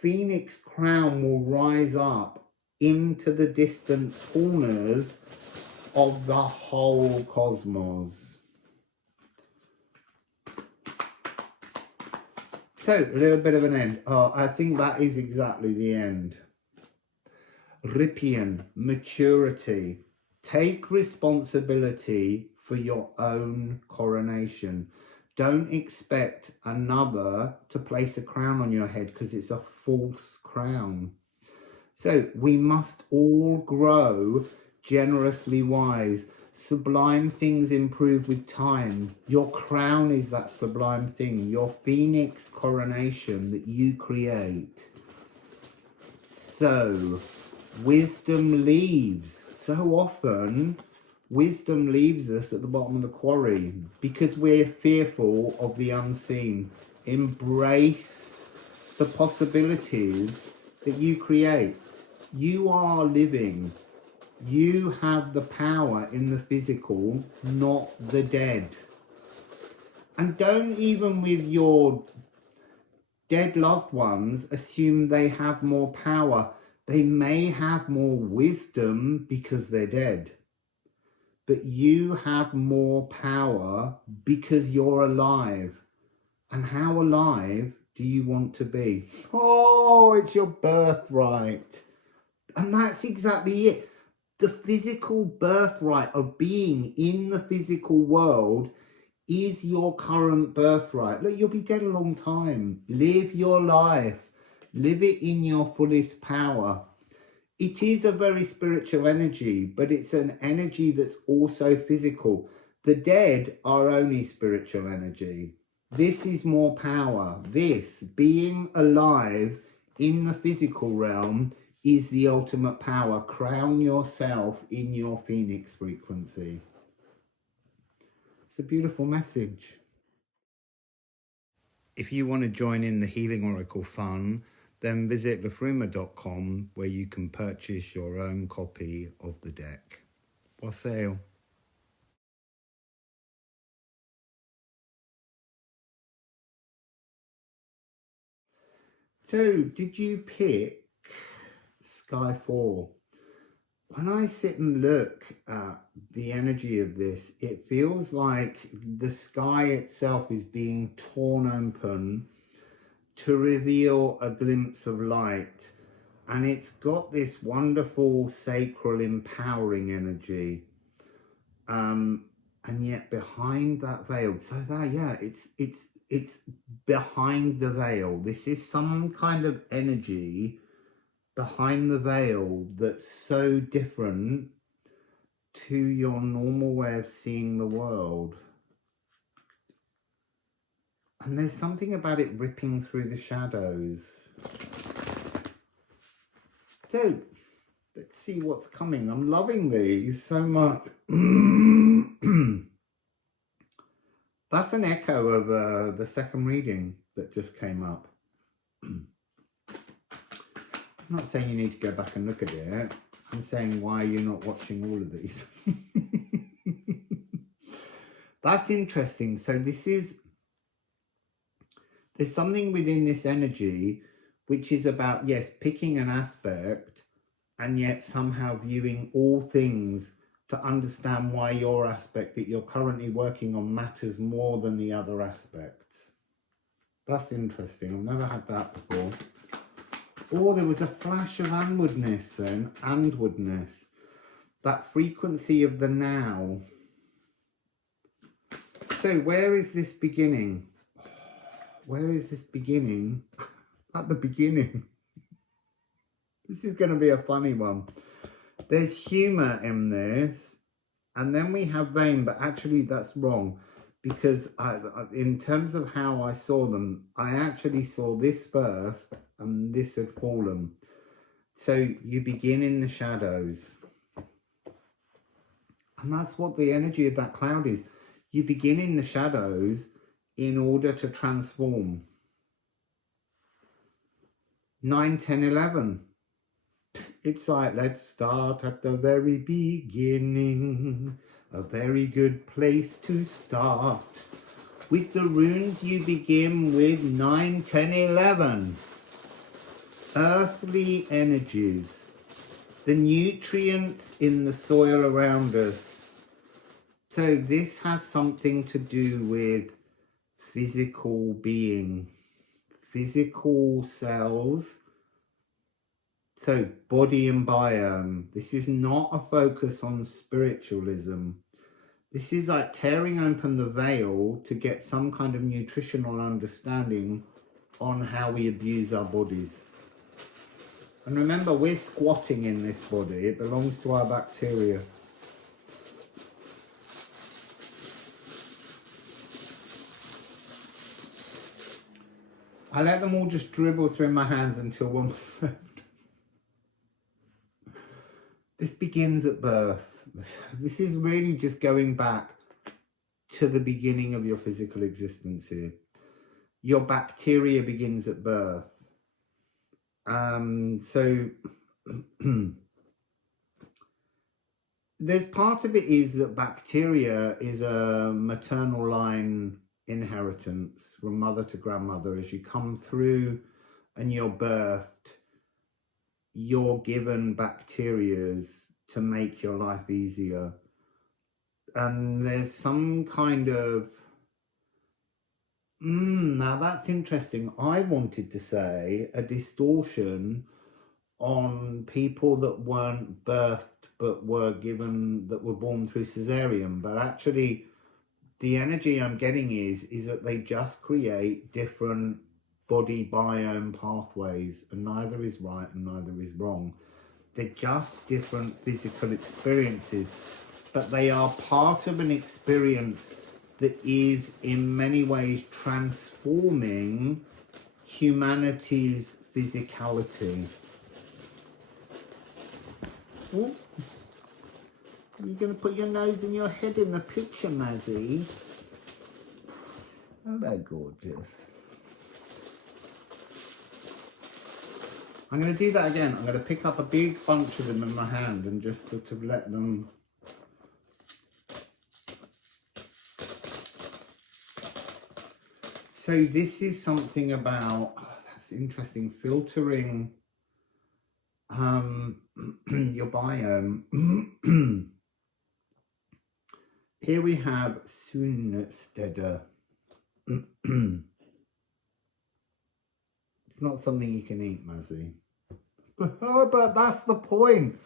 phoenix crown will rise up into the distant corners of the whole cosmos. So, a little bit of an end. Oh, I think that is exactly the end. Rippian, maturity. Take responsibility for your own coronation. Don't expect another to place a crown on your head, because it's a false crown. So we must all grow generously wise. Sublime things improve with time. Your crown is that sublime thing, your phoenix coronation that you create. So wisdom leaves. So often wisdom leaves us at the bottom of the quarry because we're fearful of the unseen. Embrace the possibilities that you create. You are living. You have the power in the physical, not the dead. And don't, even with your dead loved ones, assume they have more power. They may have more wisdom because they're dead. But you have more power because you're alive. And how alive do you want to be? Oh, it's your birthright. And that's exactly it. The physical birthright of being in the physical world is your current birthright. Look, you'll be dead a long time. Live your life. Live it in your fullest power. It is a very spiritual energy, but it's an energy that's also physical. The dead are only spiritual energy. This is more power. This, being alive in the physical realm, is the ultimate power. Crown yourself in your phoenix frequency. It's a beautiful message. If you want to join in the Healing Oracle fun, then visit liffruma.com, where you can purchase your own copy of the deck. Wassail. So, did you pick Sky 4? When I sit and look at the energy of this, it feels like the sky itself is being torn open to reveal a glimpse of light. And it's got this wonderful sacral empowering energy. And yet behind that veil, so that, yeah, it's behind the veil. This is some kind of energy behind the veil that's so different to your normal way of seeing the world. And there's something about it ripping through the shadows. So, let's see what's coming. I'm loving these so much. That's an echo of the second reading that just came up. I'm not saying you need to go back and look at it. I'm saying, why are you not watching all of these? That's interesting. So there's something within this energy which is about, yes, picking an aspect and yet somehow viewing all things to understand why your aspect that you're currently working on matters more than the other aspects. That's interesting. I've never had that before. Oh, there was a flash of andwardness then. Andwardness. That frequency of the now. So where is this beginning? Where is this beginning? At the beginning. This is going to be a funny one. There's humour in this. And then we have vain, but actually that's wrong. because in terms of how I saw them, I actually saw this first and this had fallen. So you begin in the shadows. And that's what the energy of that cloud is. You begin in the shadows in order to transform. 9, 10, 11. It's like, let's start at the very beginning. A very good place to start. With the runes you begin with 9, 10, 11. Earthly energies. The nutrients in the soil around us. So this has something to do with physical being, physical cells. So body and biome. This is not a focus on spiritualism. This is like tearing open the veil to get some kind of nutritional understanding on how we abuse our bodies. And remember, we're squatting in this body. It belongs to our bacteria. I let them all just dribble through my hands until one was left. This begins at birth. This is really just going back to the beginning of your physical existence here. Your bacteria begins at birth. So there's part of it is that bacteria is a maternal line inheritance from mother to grandmother. As you come through and you're birthed, you're given bacterias to make your life easier. And there's some kind of now that's interesting. I wanted to say a distortion on people that weren't birthed but were given, that were born through cesarean, but actually the energy I'm getting is that they just create different body biome pathways, and neither is right and neither is wrong. They're just different physical experiences, but they are part of an experience that is in many ways transforming humanity's physicality. Ooh. You're going to put your nose and your head in the picture, Mazzy. Oh, they're gorgeous. I'm going to do that again. I'm going to pick up a big bunch of them in my hand and just sort of let them... So this is something about, that's interesting, filtering your biome. Here we have Sunsteder. It's not something you can eat, Mazzy. But that's the point.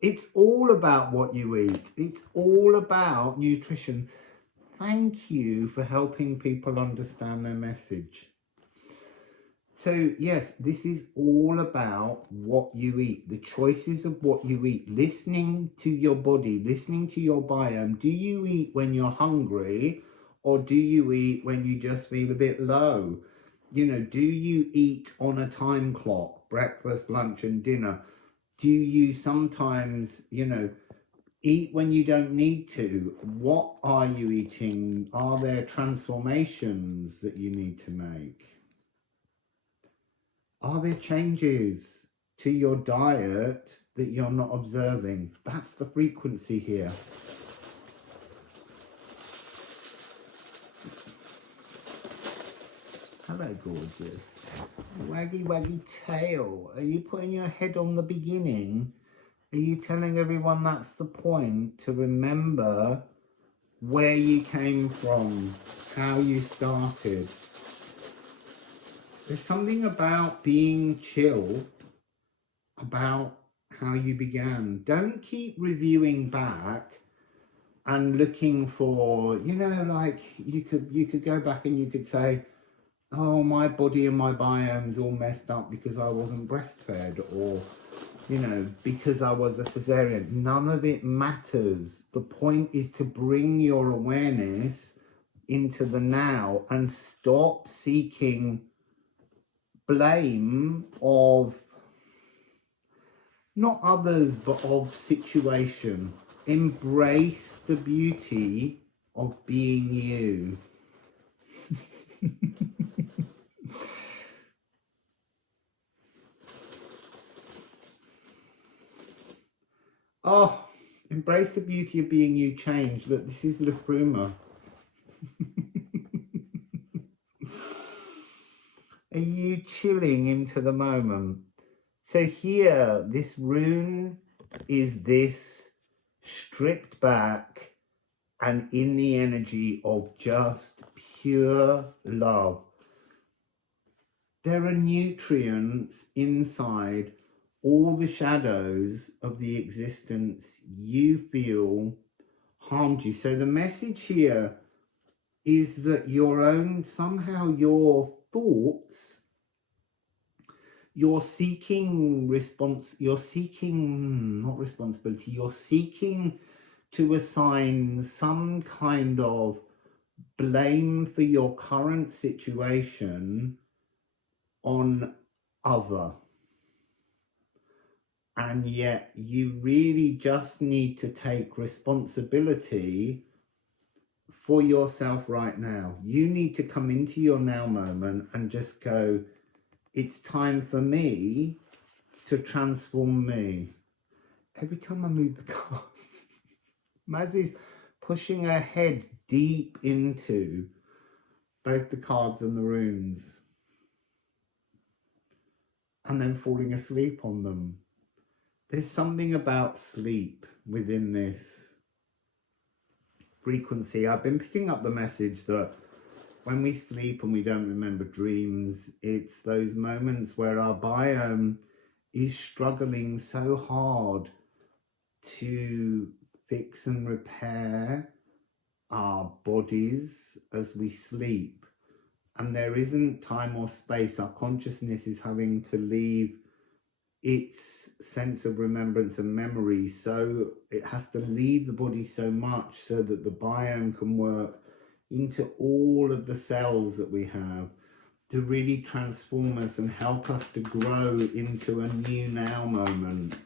It's all about what you eat. It's all about nutrition. Thank you for helping people understand their message. So yes, this is all about what you eat, the choices of what you eat, listening to your body, listening to your biome. Do you eat when you're hungry, or do you eat when you just feel a bit low? You know, do you eat on a time clock, breakfast, lunch and dinner? Do you sometimes, you know, eat when you don't need to? What are you eating? Are there transformations that you need to make? Are there changes to your diet that you're not observing? That's the frequency here. Hello, gorgeous. Waggy, waggy tail. Are you putting your head on the beginning? Are you telling everyone that's the point, to remember where you came from, how you started? There's something about being chill, about how you began. Don't keep reviewing back and looking for, you know, like you could go back and you could say, oh, my body and my biome's all messed up because I wasn't breastfed, or, you know, because I was a cesarean. None of it matters. The point is to bring your awareness into the now and stop seeking blame of not others but of situation. Embrace the beauty of being you. Oh, embrace the beauty of being you. Change. Look, this is Liffruma. Are you chilling into the moment? So here, this rune is this stripped back and in the energy of just pure love. There are nutrients inside all the shadows of the existence you feel harmed you. So the message here is that somehow your thoughts, you're seeking to assign some kind of blame for your current situation on other. And yet you really just need to take responsibility for yourself right now. You need to come into your now moment and just go, it's time for me to transform me. Every time I move the cards, Maz is pushing her head deep into both the cards and the runes and then falling asleep on them. There's something about sleep within this frequency. I've been picking up the message that when we sleep and we don't remember dreams, it's those moments where our biome is struggling so hard to fix and repair our bodies as we sleep. And there isn't time or space. Our consciousness is having to leave its sense of remembrance and memory, so it has to leave the body so much so that the biome can work into all of the cells that we have to really transform us and help us to grow into a new now moment.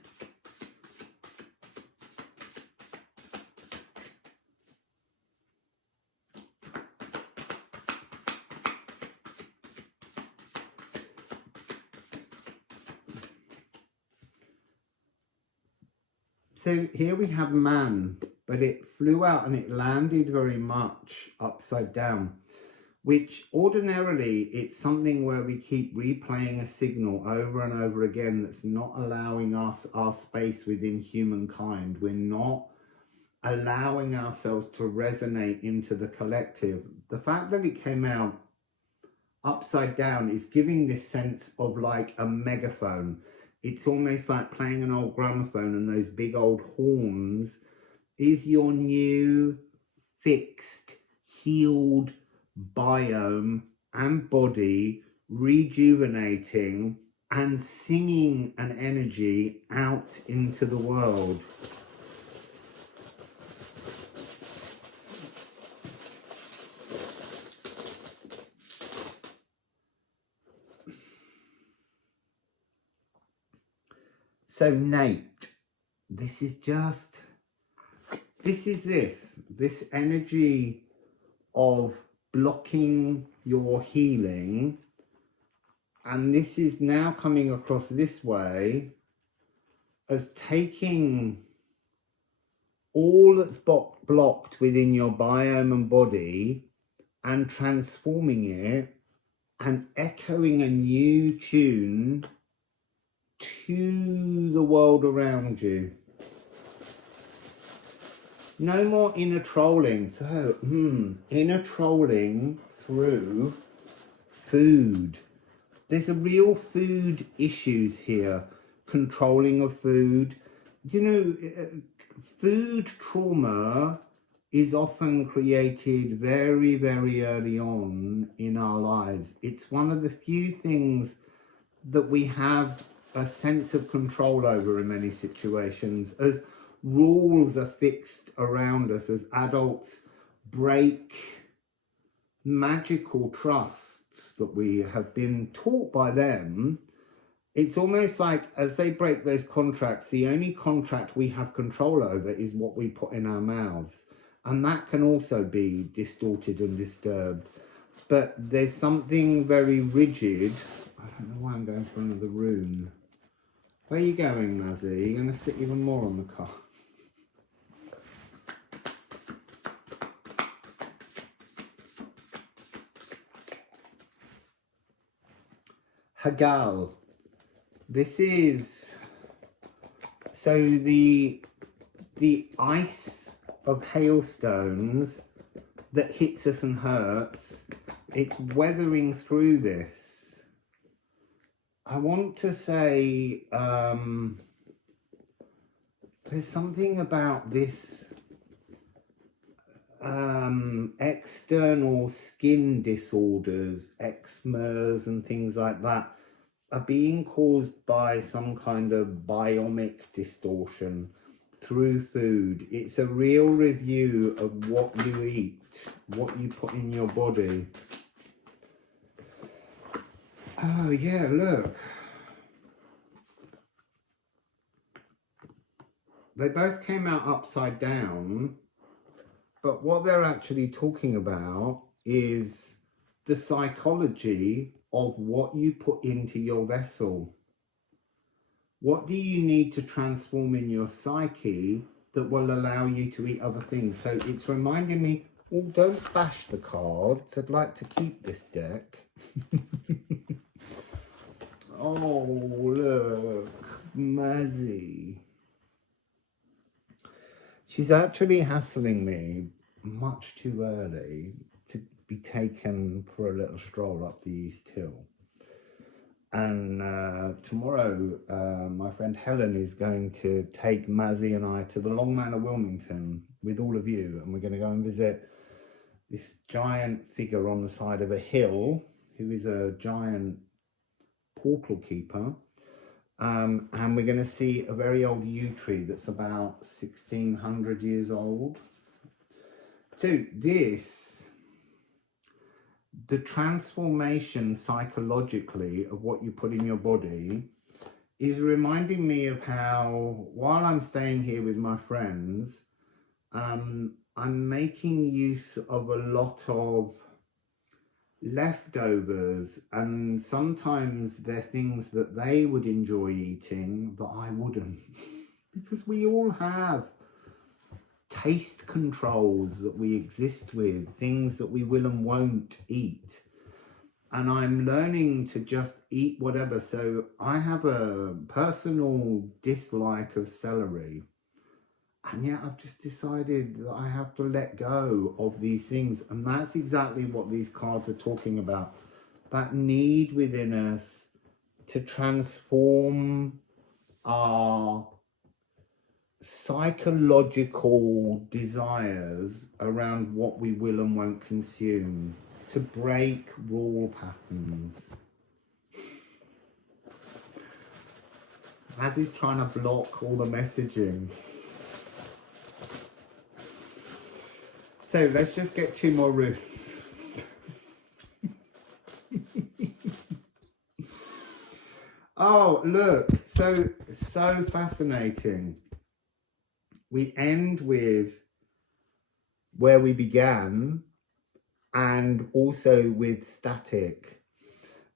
So here we have man, but it flew out and it landed very much upside down, which ordinarily it's something where we keep replaying a signal over and over again that's not allowing us our space within humankind. We're not allowing ourselves to resonate into the collective. The fact that it came out upside down is giving this sense of like a megaphone. It's almost like playing an old gramophone, and those big old horns is your new fixed, healed biome and body rejuvenating and singing an energy out into the world. So Nate, this energy of blocking your healing, and this is now coming across this way as taking all that's blocked within your biome and body and transforming it and echoing a new tune to the world around you. No more inner trolling. So, inner trolling through food. There's a real food issues here. Controlling of food. You know, food trauma is often created very, very early on in our lives. It's one of the few things that we have a sense of control over in many situations, as rules are fixed around us, as adults break magical trusts that we have been taught by them. It's almost like as they break those contracts, the only contract we have control over is what we put in our mouths. And that can also be distorted and disturbed. But there's something very rigid. I don't know why I'm going for another Rune. Where are you going, Mazzy? Are you going to sit even more on the car? Hagal. This is, so the ice of hailstones that hits us and hurts, it's weathering through this. I want to say there's something about this external skin disorders, eczemas and things like that, are being caused by some kind of biomic distortion through food. It's a real review of what you eat, what you put in your body. Oh yeah, look. They both came out upside down, but what they're actually talking about is the psychology of what you put into your vessel. What do you need to transform in your psyche that will allow you to eat other things? So it's reminding me, oh, don't bash the cards. I'd like to keep this deck. Oh, look, Mazzy. She's actually hassling me much too early to be taken for a little stroll up the East Hill. And tomorrow, my friend Helen is going to take Mazzy and I to the Long Man of Wilmington with all of you. And we're going to go and visit this giant figure on the side of a hill, who is a giant portal keeper. And we're going to see a very old yew tree that's about 1600 years old. So this, the transformation psychologically of what you put in your body, is reminding me of how, while I'm staying here with my friends, I'm making use of a lot of leftovers, and sometimes they're things that they would enjoy eating that I wouldn't. Because we all have taste controls that we exist with, things that we will and won't eat. And I'm learning to just eat whatever. So I have a personal dislike of celery. And yet I've just decided that I have to let go of these things. And that's exactly what these cards are talking about. That need within us to transform our psychological desires around what we will and won't consume, to break rule patterns. As he's trying to block all the messaging. So let's just get 2 more runes. Oh, look, so fascinating. We end with where we began, and also with static.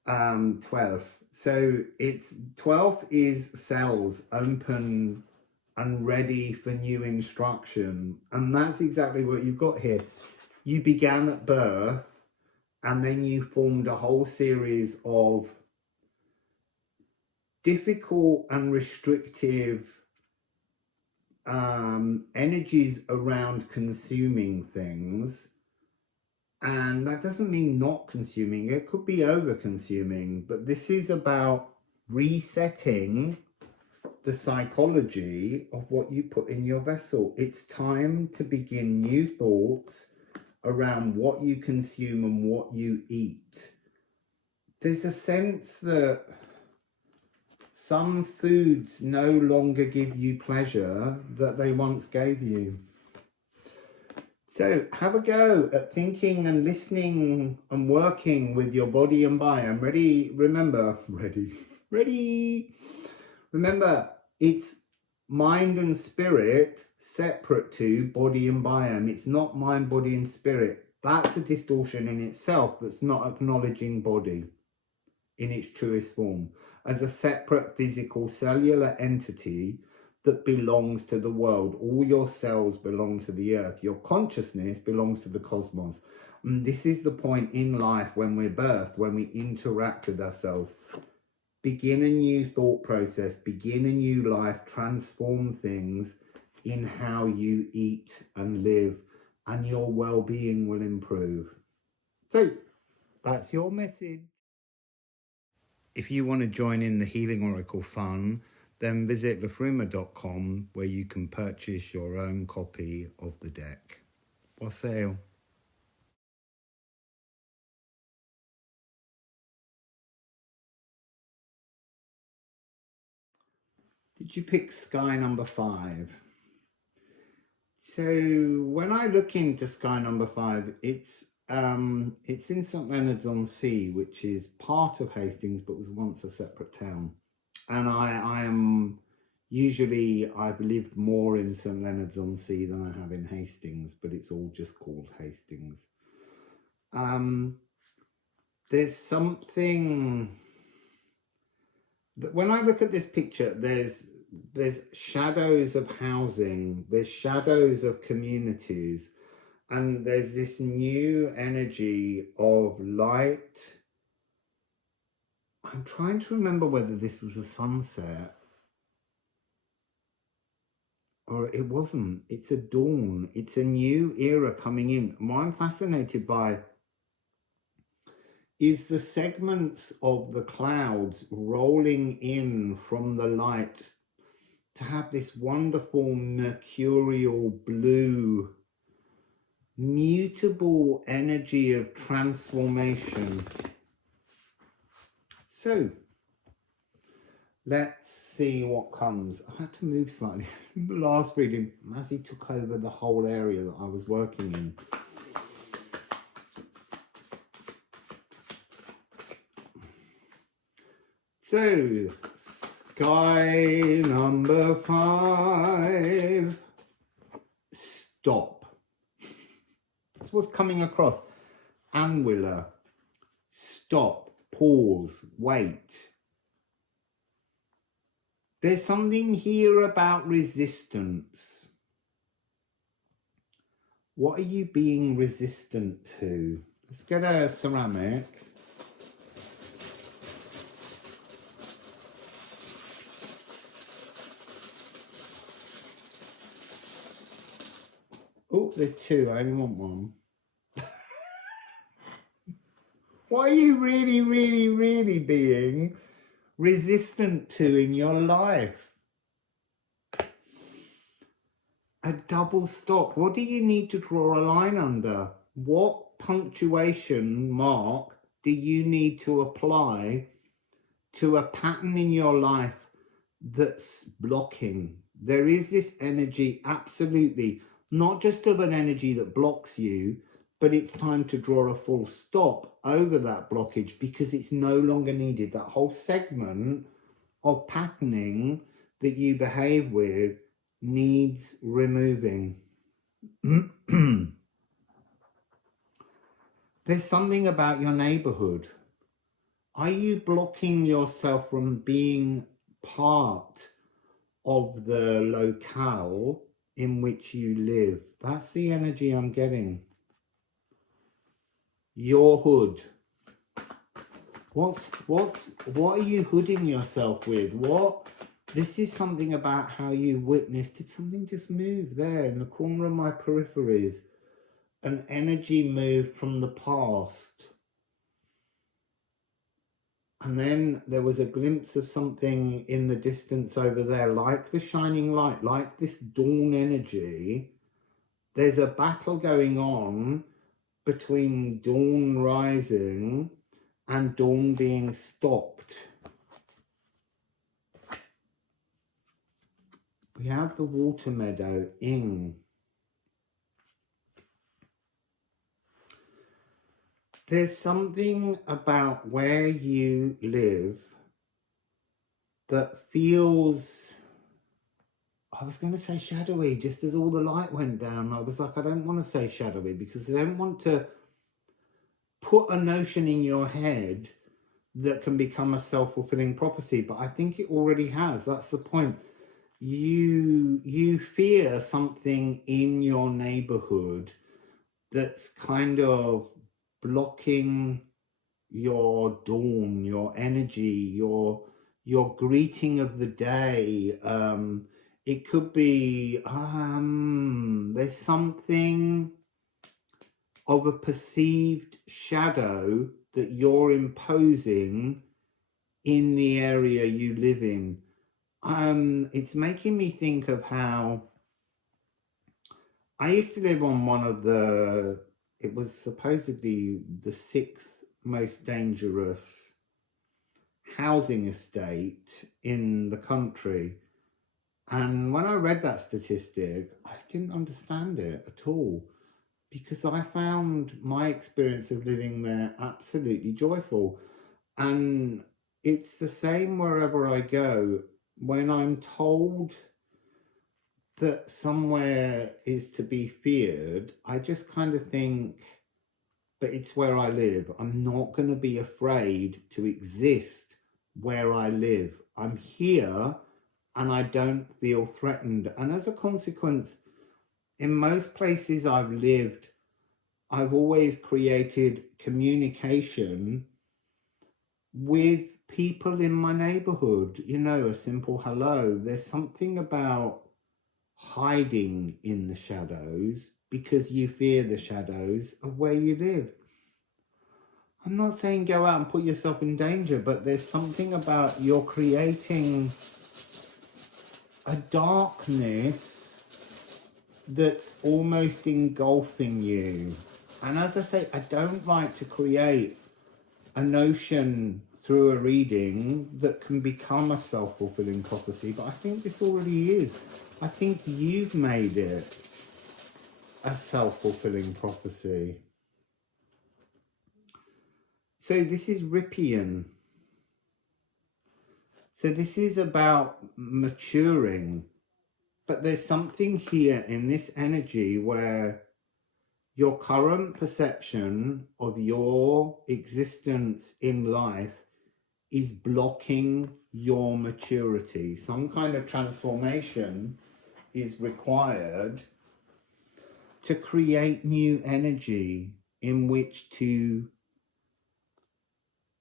12. So it's 12 is cells open and ready for new instruction, and that's exactly what you've got here. You began at birth, and then you formed a whole series of difficult and restrictive energies around consuming things. And that doesn't mean not consuming, it could be over consuming, but this is about resetting the psychology of what you put in your vessel. It's time to begin new thoughts around what you consume and what you eat. There's a sense that some foods no longer give you pleasure that they once gave you. So have a go at thinking and listening and working with your body and biome. Ready? Remember, ready. Remember, it's mind and spirit separate to body and biome. It's not mind, body and spirit. That's a distortion in itself that's not acknowledging body in its truest form as a separate physical cellular entity that belongs to the world. All your cells belong to the earth. Your consciousness belongs to the cosmos. And this is the point in life when we're birthed, when we interact with ourselves. Begin a new thought process, begin a new life, transform things in how you eat and live, and your well-being will improve. So that's your message. If you want to join in the Healing Oracle fun, then visit liffruma.com where you can purchase your own copy of the deck. Wassail. Did you pick sky number 5? So when I look into sky number 5, it's in St Leonard's on Sea, which is part of Hastings but was once a separate town. And I am usually, I've lived more in St Leonard's on Sea than I have in Hastings, but it's all just called Hastings. There's something that when I look at this picture, there's shadows of housing, there's shadows of communities, and there's this new energy of light. I'm trying to remember whether this was a sunset or it wasn't. It's a dawn. It's a new era coming in. And what I'm fascinated by is the segments of the clouds rolling in from the light to have this wonderful mercurial blue, mutable energy of transformation. So let's see what comes. I had to move slightly. In the last reading, Mazzy took over the whole area that I was working in. So, sky number 5. Stop. That's what's coming across. Angular. Stop. Pause. Wait. There's something here about resistance. What are you being resistant to? Let's get a ceramic. Oh, there's 2. I only want 1. What are you really being resistant to in your life? A double stop. What do you need to draw a line under? What punctuation mark do you need to apply to a pattern in your life that's blocking? There is this energy, absolutely, not just of an energy that blocks you, but it's time to draw a full stop over that blockage because it's no longer needed. That whole segment of patterning that you behave with needs removing. There's something about your neighborhood. Are you blocking yourself from being part of the locale in which you live? That's the energy I'm getting. Your hood. What are you hooding yourself with? What? This is something about how you witnessed. Did something just move there in the corner of my peripheries? An energy moved from the past. And then there was a glimpse of something in the distance over there, like the shining light, like this dawn energy. There's a battle going on between dawn rising and dawn being stopped. We have the water meadow, Ing. There's something about where you live that feels, I was going to say shadowy, just as all the light went down. I was like, I don't want to say shadowy because I don't want to put a notion in your head that can become a self-fulfilling prophecy, but I think it already has. That's the point. You fear something in your neighborhood that's kind of blocking your dawn, your energy, your greeting of the day. It could be there's something of a perceived shadow that you're imposing in the area you live in. It's making me think of how I used to live on one of the, it was supposedly the 6th most dangerous housing estate in the country. And when I read that statistic, I didn't understand it at all, because I found my experience of living there absolutely joyful. And it's the same wherever I go. When I'm told that somewhere is to be feared, I just kind of think, but it's where I live. I'm not going to be afraid to exist where I live. I'm here and I don't feel threatened. And as a consequence, in most places I've lived, I've always created communication with people in my neighborhood. You know, a simple hello. There's something about hiding in the shadows because you fear the shadows of where you live. I'm not saying go out and put yourself in danger, but there's something about you're creating a darkness that's almost engulfing you. And as I say, I don't like to create a notion through a reading that can become a self-fulfilling prophecy, but I think this already is. I think you've made it a self-fulfilling prophecy. So this is Rippian. So this is about maturing, but there's something here in this energy where your current perception of your existence in life is blocking your maturity. Some kind of transformation is required to create new energy in which to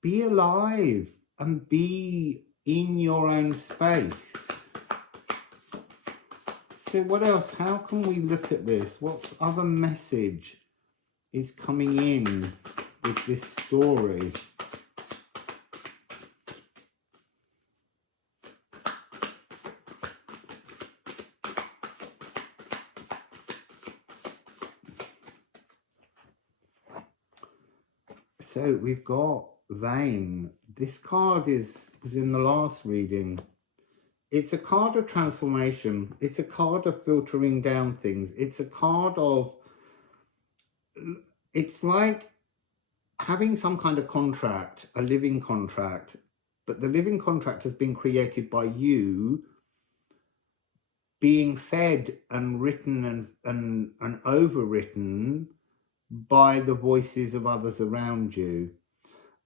be alive and be in your own space. So what else? How can we look at this? What other message is coming in with this story? So we've got Vain. This card was in the last reading. It's a card of transformation. It's a card of filtering down things. It's a card of, it's like having some kind of contract, a living contract, but the living contract has been created by you being fed and written and overwritten by the voices of others around you.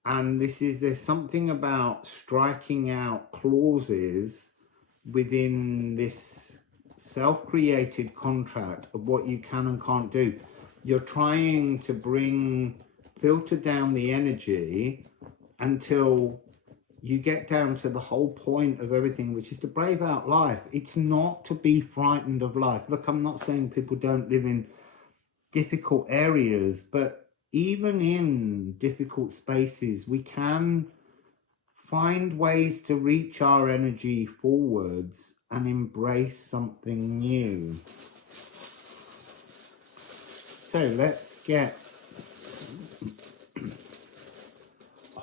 And there's something about striking out clauses within this self-created contract of what you can and can't do. You're trying to filter down the energy until you get down to the whole point of everything, which is to brave out life. It's not to be frightened of life. Look, I'm not saying people don't live in difficult areas, but even in difficult spaces, we can find ways to reach our energy forwards and embrace something new. So let's get,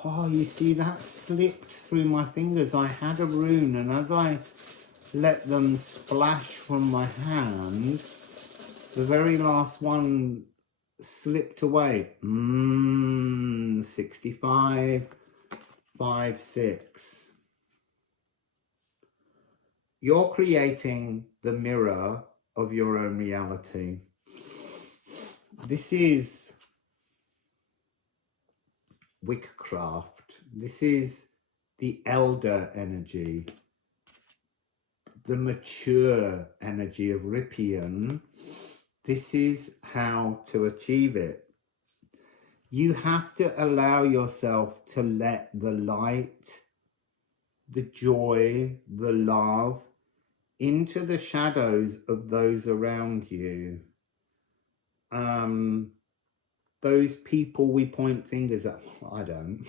oh, you see that slipped through my fingers. I had a rune, and as I let them splash from my hand, the very last one slipped away. 65, 5, 6. You're creating the mirror of your own reality. This is Witchcraft. This is the elder energy, the mature energy of Rippian. This is how to achieve it. You have to allow yourself to let the light, the joy, the love into the shadows of those around you. Those people we point fingers at, I don't,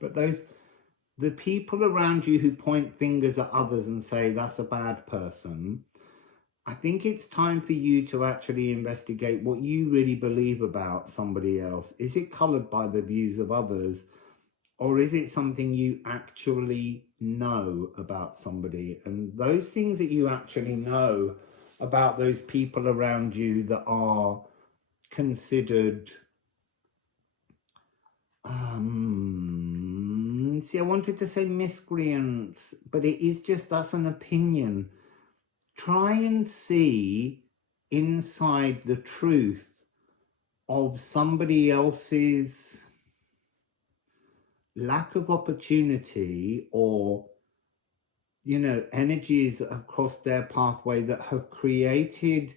but the people around you who point fingers at others and say that's a bad person, I think it's time for you to actually investigate what you really believe about somebody else. Is it colored by the views of others, or is it something you actually know about somebody? And those things that you actually know about those people around you that are considered, see, I wanted to say miscreants, but it is just, that's an opinion. Try and see inside the truth of somebody else's lack of opportunity, or, you know, energies across their pathway that have created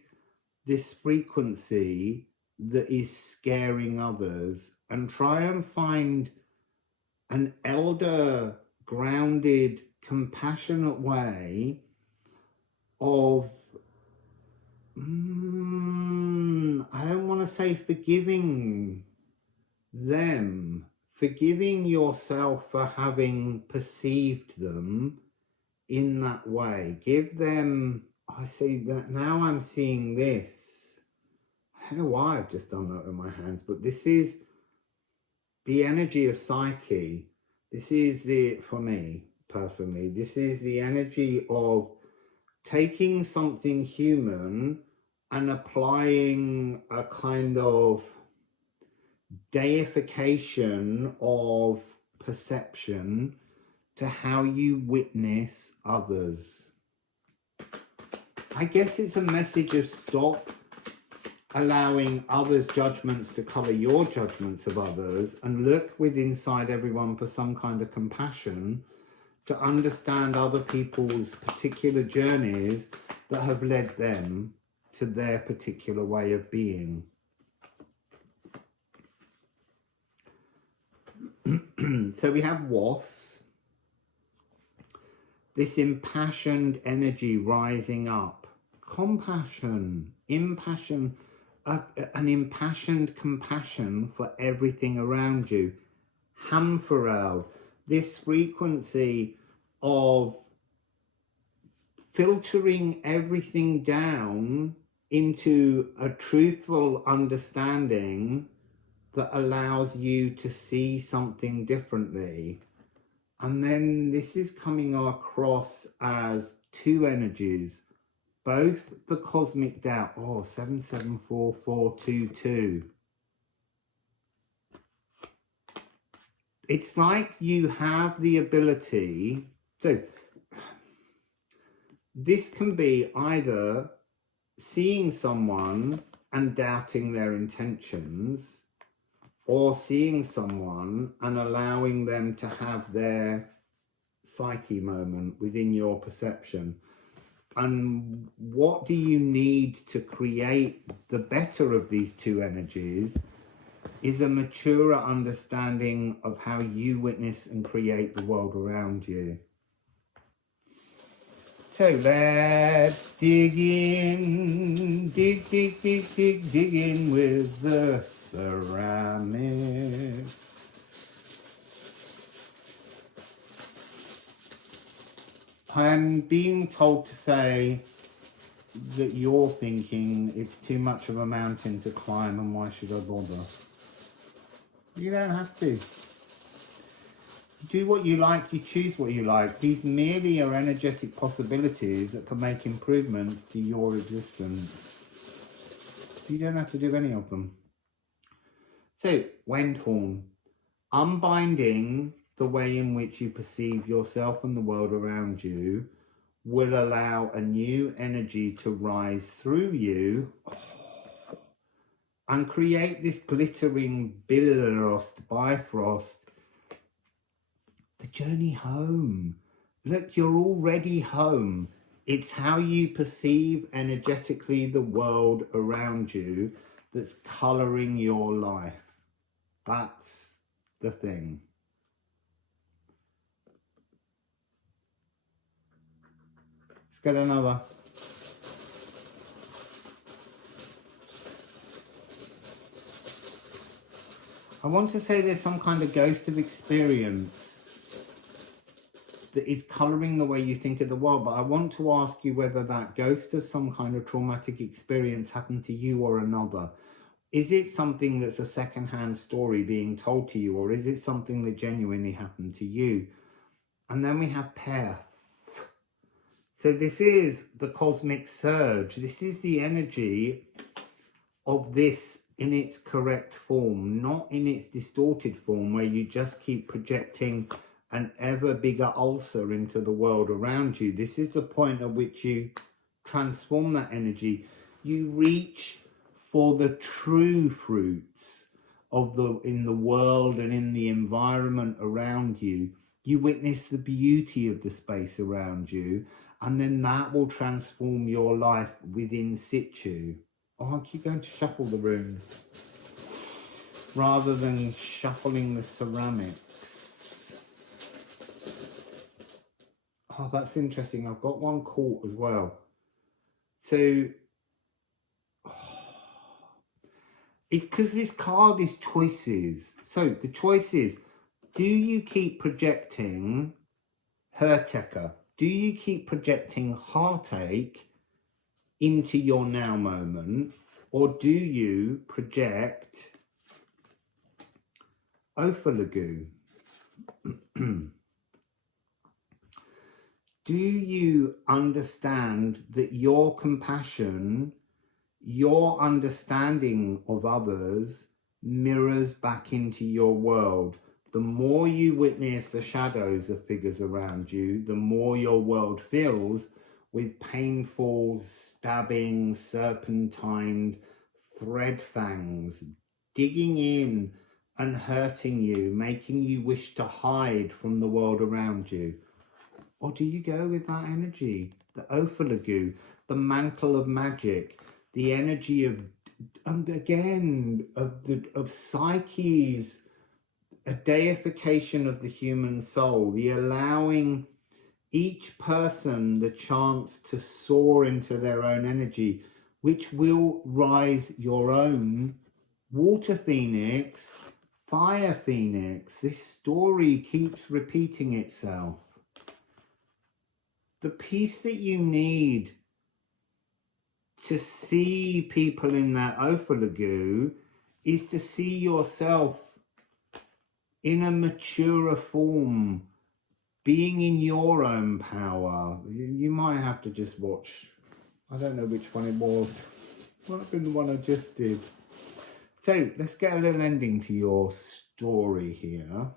this frequency that is scaring others, and try and find an elder, grounded, compassionate way of, I don't want to say forgiving them, forgiving yourself for having perceived them in that way. Give them, I see that now, I'm seeing this. I don't know why I've just done that with my hands, but this is the energy of Psyche. This is for me personally, this is the energy of taking something human and applying a kind of deification of perception to how you witness others. I guess it's a message of stop allowing others' judgments to colour your judgments of others, and look within inside everyone for some kind of compassion to understand other people's particular journeys that have led them to their particular way of being. So we have Was, this impassioned energy rising up, compassion, impassion, an impassioned compassion for everything around you. Hamfarel, this frequency of filtering everything down into a truthful understanding that allows you to see something differently. And then this is coming across as two energies, both the cosmic doubt. 774422. It's like you have the ability. So this can be either seeing someone and doubting their intentions, or seeing someone and allowing them to have their psyche moment within your perception. And what do you need to create the better of these two energies is a maturer understanding of how you witness and create the world around you. So let's dig in, dig in with the ceramics. I'm being told to say that you're thinking it's too much of a mountain to climb and why should I bother? You don't have to. You do what you like, you choose what you like. These merely are energetic possibilities that can make improvements to your existence. You don't have to do any of them. So, Wendhorn, unbinding the way in which you perceive yourself and the world around you will allow a new energy to rise through you and create this glittering Bifrost, the journey home. Look, you're already home. It's how you perceive energetically the world around you that's colouring your life. That's the thing. Let's get another. I want to say there's some kind of ghost of experience that is colouring the way you think of the world, but I want to ask you whether that ghost of some kind of traumatic experience happened to you or another. Is it something that's a second-hand story being told to you, or is it something that genuinely happened to you? And then we have Perth. So this is the cosmic surge. This is the energy of this in its correct form, not in its distorted form, where you just keep projecting an ever bigger ulcer into the world around you. This is the point at which you transform that energy. You reach for the true fruits of in the world and in the environment around you. You witness the beauty of the space around you, and then that will transform your life within situ. Oh, I keep going to shuffle the runes rather than shuffling the ceramics. Oh, that's interesting. I've got one court as well. So, it's because this card is choices. So the choice is, do you keep projecting Hertecker? Do you keep projecting heartache into your now moment? Or do you project Ophilogu? Do you understand that your compassion, your understanding of others mirrors back into your world? The more you witness the shadows of figures around you, the more your world fills with painful, stabbing, serpentined thread fangs, digging in and hurting you, making you wish to hide from the world around you. Or do you go with that energy, the Ophilogu, the mantle of magic, the energy of, and again, of psyches, a deification of the human soul, the allowing each person the chance to soar into their own energy, which will rise your own water phoenix, fire phoenix. This story keeps repeating itself. The piece that you need to see people in that Ophilogu is to see yourself in a maturer form, being in your own power. You might have to just watch. I don't know which one it was. It might have been the one I just did. So let's get a little ending to your story here.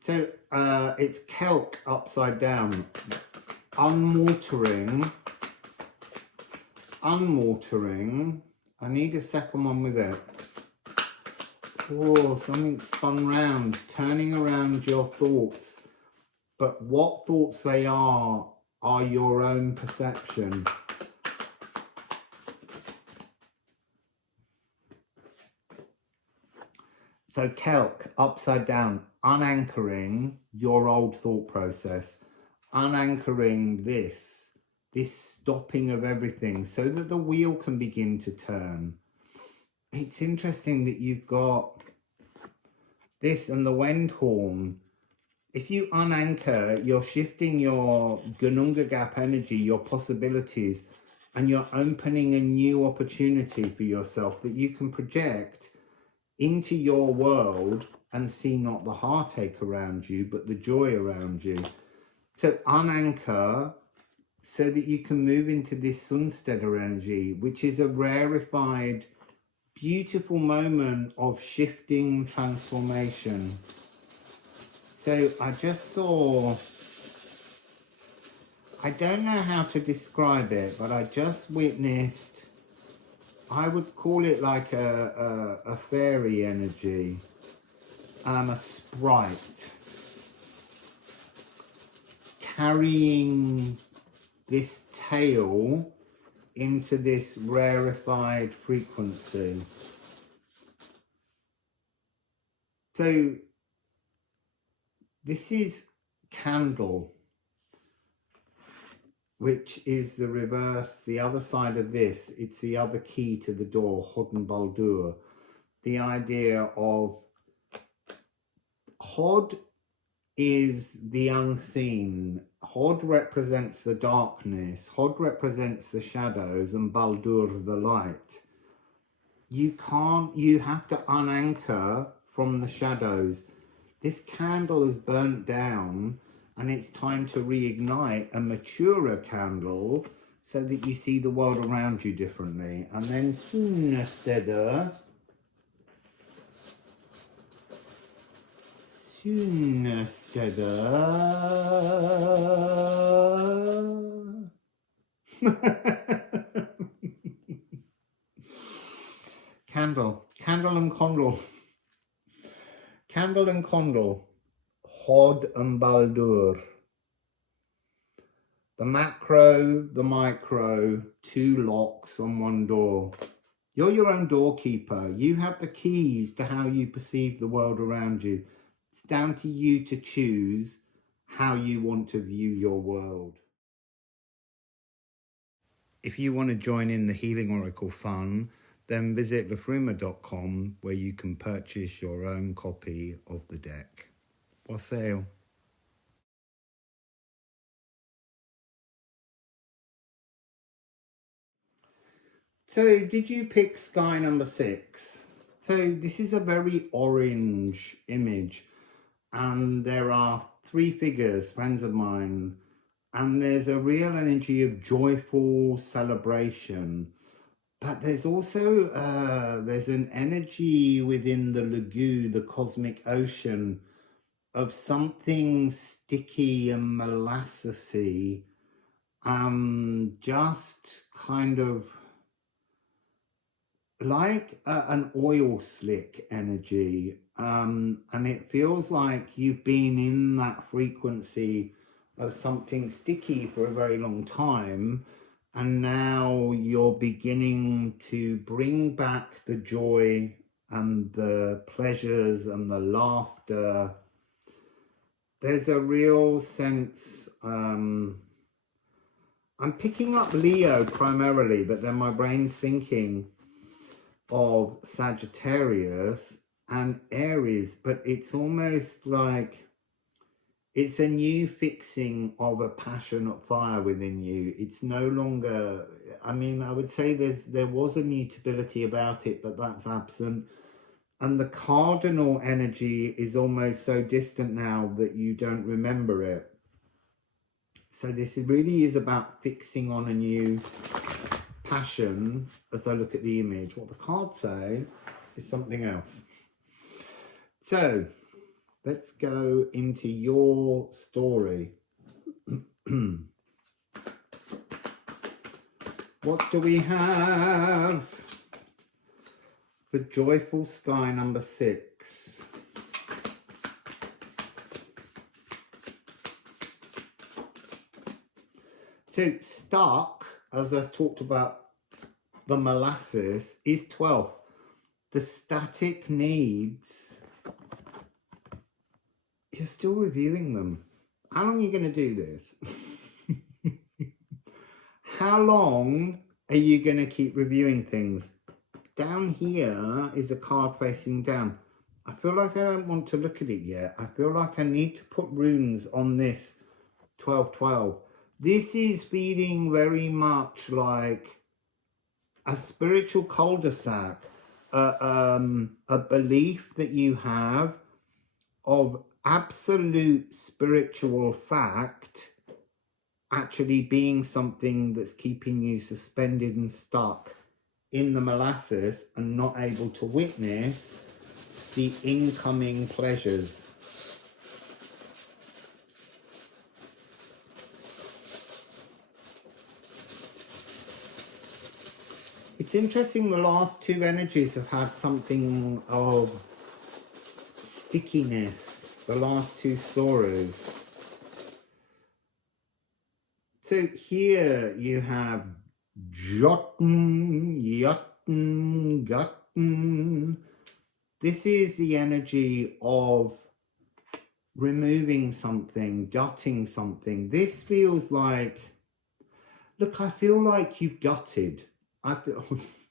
So it's kelk upside down. Unwatering. I need a second one with it. Oh, something spun round, turning around your thoughts. But what thoughts they are your own perception. So kelk, upside down, unanchoring your old thought process, unanchoring this stopping of everything so that the wheel can begin to turn. It's interesting that you've got this and the Wendhorn. If you unanchor, you're shifting your Gununga Gap energy, your possibilities, and you're opening a new opportunity for yourself that you can project into your world and see not the heartache around you, but the joy around you. So unanchor so that you can move into this Sunsteader energy, which is a rarefied, beautiful moment of shifting transformation. So I just saw, I don't know how to describe it, but I just witnessed, I would call it like a fairy energy, a sprite, carrying this tail into this rarefied frequency. So this is candle, which is the reverse, the other side of this. It's the other key to the door, Hod Baldur. The idea of Hod is the unseen. Hod represents the darkness. Hod represents the shadows, and Baldur the light. You have to unanchor from the shadows. This candle is burnt down, and it's time to reignite a maturer candle so that you see the world around you differently. And then Sunsteader. Candle and condle. Candle and condle. Hod and Baldur. The macro, the micro, 2 locks on 1 door. You're your own doorkeeper. You have the keys to how you perceive the world around you. It's down to you to choose how you want to view your world. If you want to join in the Healing Oracle fun, then visit Liffruma.com, where you can purchase your own copy of the deck. Wassail. So, did you pick sky number 6? So, this is a very orange image, and there are 3 figures, friends of mine, and there's a real energy of joyful celebration. But there's also there's an energy within the lagoon, the cosmic ocean, of something sticky and molassesy, just kind of like an oil slick energy, and it feels like you've been in that frequency of something sticky for a very long time, and now you're beginning to bring back the joy and the pleasures and the laughter. There's a real sense, I'm picking up Leo primarily, but then my brain's thinking of Sagittarius and Aries, but it's almost like it's a new fixing of a passionate fire within you. It's no longer, I mean, I would say there was a mutability about it, but that's absent. And the cardinal energy is almost so distant now that you don't remember it. So this really is about fixing on a new passion. As I look at the image, what the cards say is something else. So let's go into your story. What do we have for joyful sky number 6? So stuck, as I talked about the molasses, is 12. The static needs, you're still reviewing them. How long are you going to do this? How long are you going to keep reviewing things? Down here is a card facing down. I feel like I don't want to look at it yet. I feel like I need to put runes on this 12-12. This is feeling very much like a spiritual cul-de-sac, a belief that you have of absolute spiritual fact, actually being something that's keeping you suspended and stuck in the molasses and not able to witness the incoming pleasures. It's interesting, the last two energies have had something of stickiness, the last two stories. So here you have Jotten, Yutten, Gutten. This is the energy of removing something, gutting something. This feels like, look, I feel like you gutted. I feel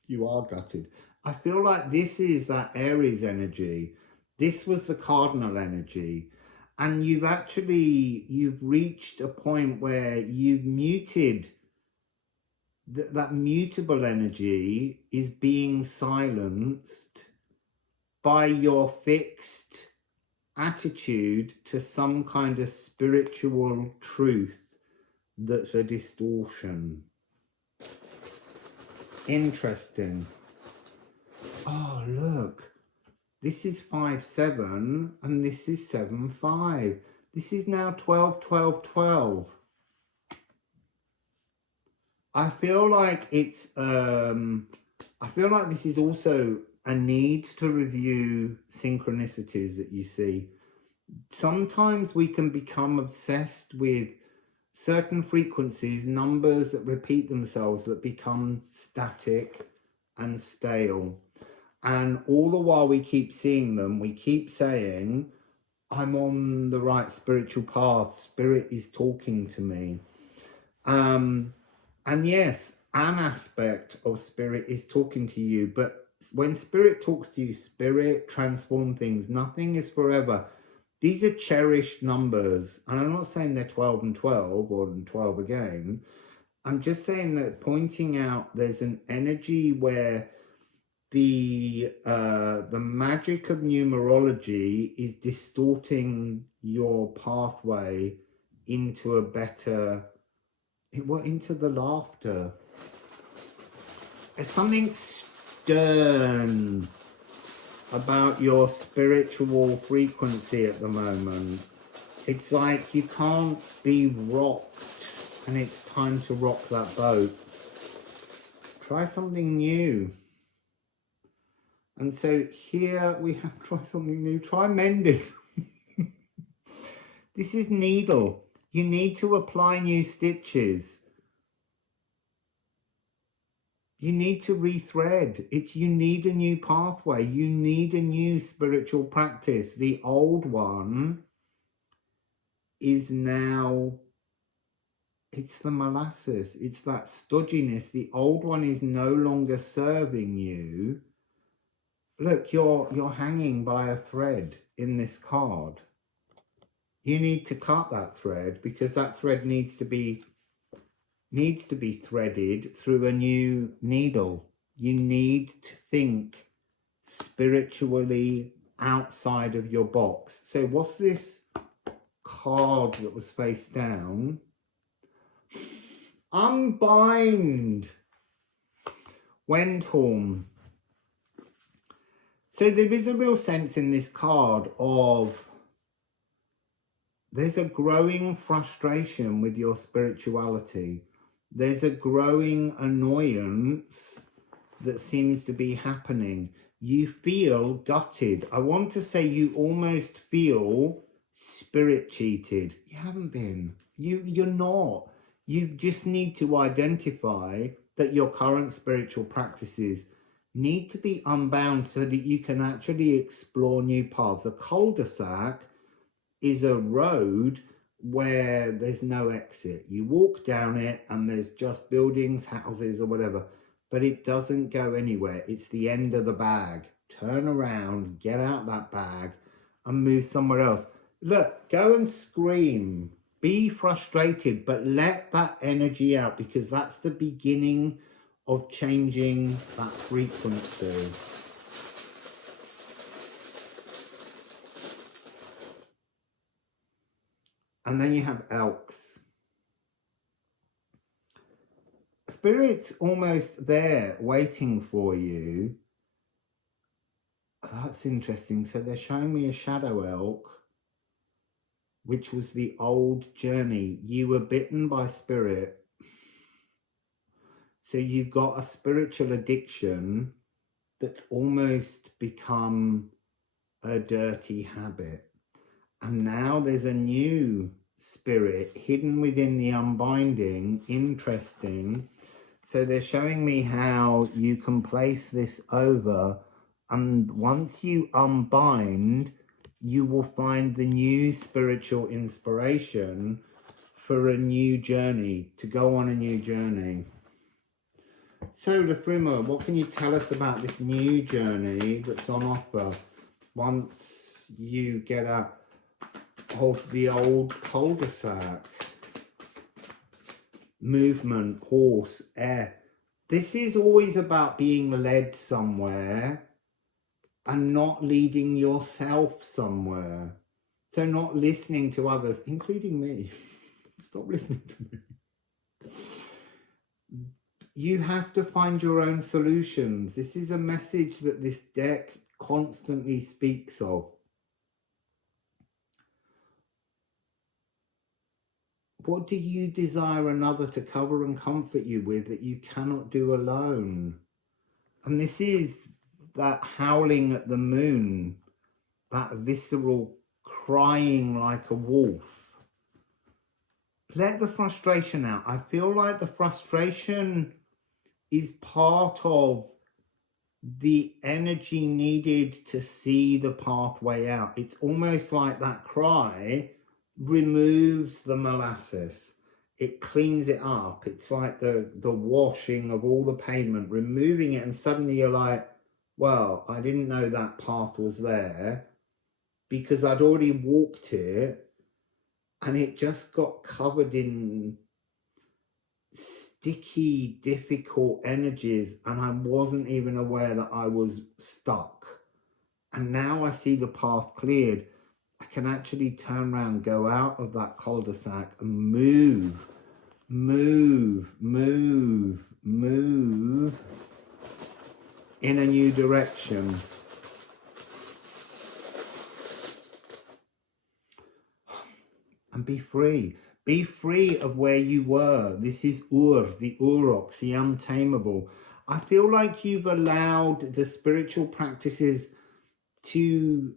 you are gutted. I feel like this is that Aries energy. This was the cardinal energy. And you've reached a point where you've muted, that mutable energy is being silenced by your fixed attitude to some kind of spiritual truth that's a distortion. Interesting. Oh, look. This is 5-7 and this is 7-5. This is now 12-12-12. I feel like it's I feel like this is also a need to review synchronicities that you see. Sometimes we can become obsessed with certain frequencies, numbers that repeat themselves, that become static and stale. And all the while we keep seeing them, we keep saying, I'm on the right spiritual path. Spirit is talking to me. And yes, an aspect of spirit is talking to you. But when spirit talks to you, spirit transforms things. Nothing is forever. These are cherished numbers. And I'm not saying they're 12 and 12 or 12 again. I'm just saying that, pointing out there's an energy where the magic of numerology is distorting your pathway into a better, into the laughter. There's something stern about your spiritual frequency at the moment. It's like you can't be rocked, and it's time to rock that boat. Try something new. And so here we have, try something new, try mending. This is needle. You need to apply new stitches. You need to rethread. You need a new pathway. You need a new spiritual practice. The old one is now, it's the molasses. It's that stodginess. The old one is no longer serving you. Look, you're hanging by a thread in this card. You need to cut that thread, because that thread needs to be threaded through a new needle. You need to think spiritually outside of your box. So what's this card that was face down? Unbind. Wendhorn. So there is a real sense in this card of, there's a growing frustration with your spirituality. There's a growing annoyance that seems to be happening. You feel gutted. I want to say you almost feel spirit cheated. You haven't been. You're not. You just need to identify that your current spiritual practices need to be unbound so that you can actually explore new paths. A cul-de-sac is a road where there's no exit. You walk down it and there's just buildings, houses or whatever, but it doesn't go anywhere. It's the end of the bag. Turn around, get out that bag and move somewhere else. Look, go and scream. Be frustrated, but let that energy out, because that's the beginning of changing that frequency. And then you have elks. Spirit's almost there waiting for you. That's interesting. So they're showing me a shadow elk, which was the old journey. You were bitten by spirit. So you've got a spiritual addiction that's almost become a dirty habit. And now there's a new spirit hidden within the unbinding. Interesting. So they're showing me how you can place this over, and once you unbind, you will find the new spiritual inspiration for a new journey, to go on a new journey. So Liffruma, what can you tell us about this new journey that's on offer once you get out of the old cul-de-sac? Movement, horse, air. This is always about being led somewhere and not leading yourself somewhere. So not listening to others, including me. Stop listening to me. You have to find your own solutions. This is a message that this deck constantly speaks of. What do you desire another to cover and comfort you with that you cannot do alone? And this is that howling at the moon, that visceral crying like a wolf. Let the frustration out. I feel like the frustration is part of the energy needed to see the pathway out. It's almost like that cry removes the molasses. It cleans it up. It's like the washing of all the pavement, removing it, and suddenly you're like, well, I didn't know that path was there because I'd already walked it, and it just got covered in sticky, difficult energies, and I wasn't even aware that I was stuck. And now I see the path cleared. I can actually turn around, go out of that cul-de-sac and move in a new direction. And be free. Be free of where you were. This is the Uroks, the untamable. I feel like you've allowed the spiritual practices to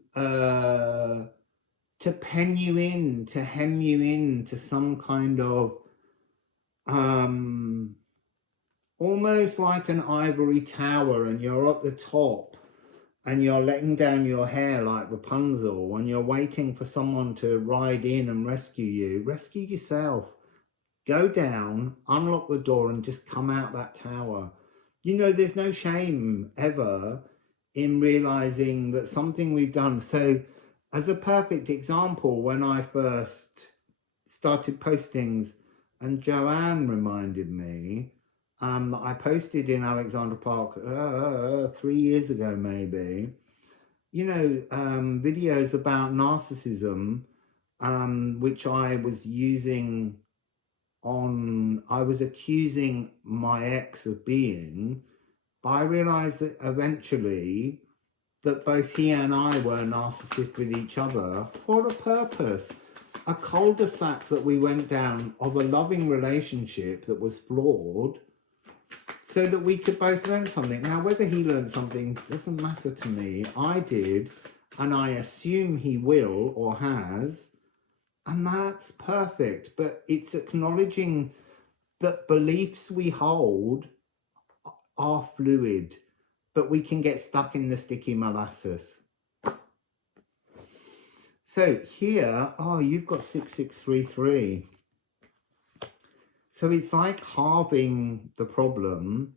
pen you in, to hem you in to some kind of almost like an ivory tower, and you're at the top and you're letting down your hair like Rapunzel, and you're waiting for someone to ride in and rescue you. Rescue yourself. Go down, unlock the door, and just come out that tower. You know, there's no shame ever in realizing that something we've done. So as a perfect example, when I first started postings, and Joanne reminded me that I posted in Alexandra Park 3 years ago maybe, you know, videos about narcissism, which I was using on, I was accusing my ex of being, but I realized that eventually that both he and I were narcissists with each other for a purpose. A cul-de-sac that we went down of a loving relationship that was flawed, so that we could both learn something. Now, whether he learned something doesn't matter to me. I did, and I assume he will or has, and that's perfect. But it's acknowledging that beliefs we hold are fluid, but we can get stuck in the sticky molasses. So here, oh, you've got 6633. So it's like halving the problem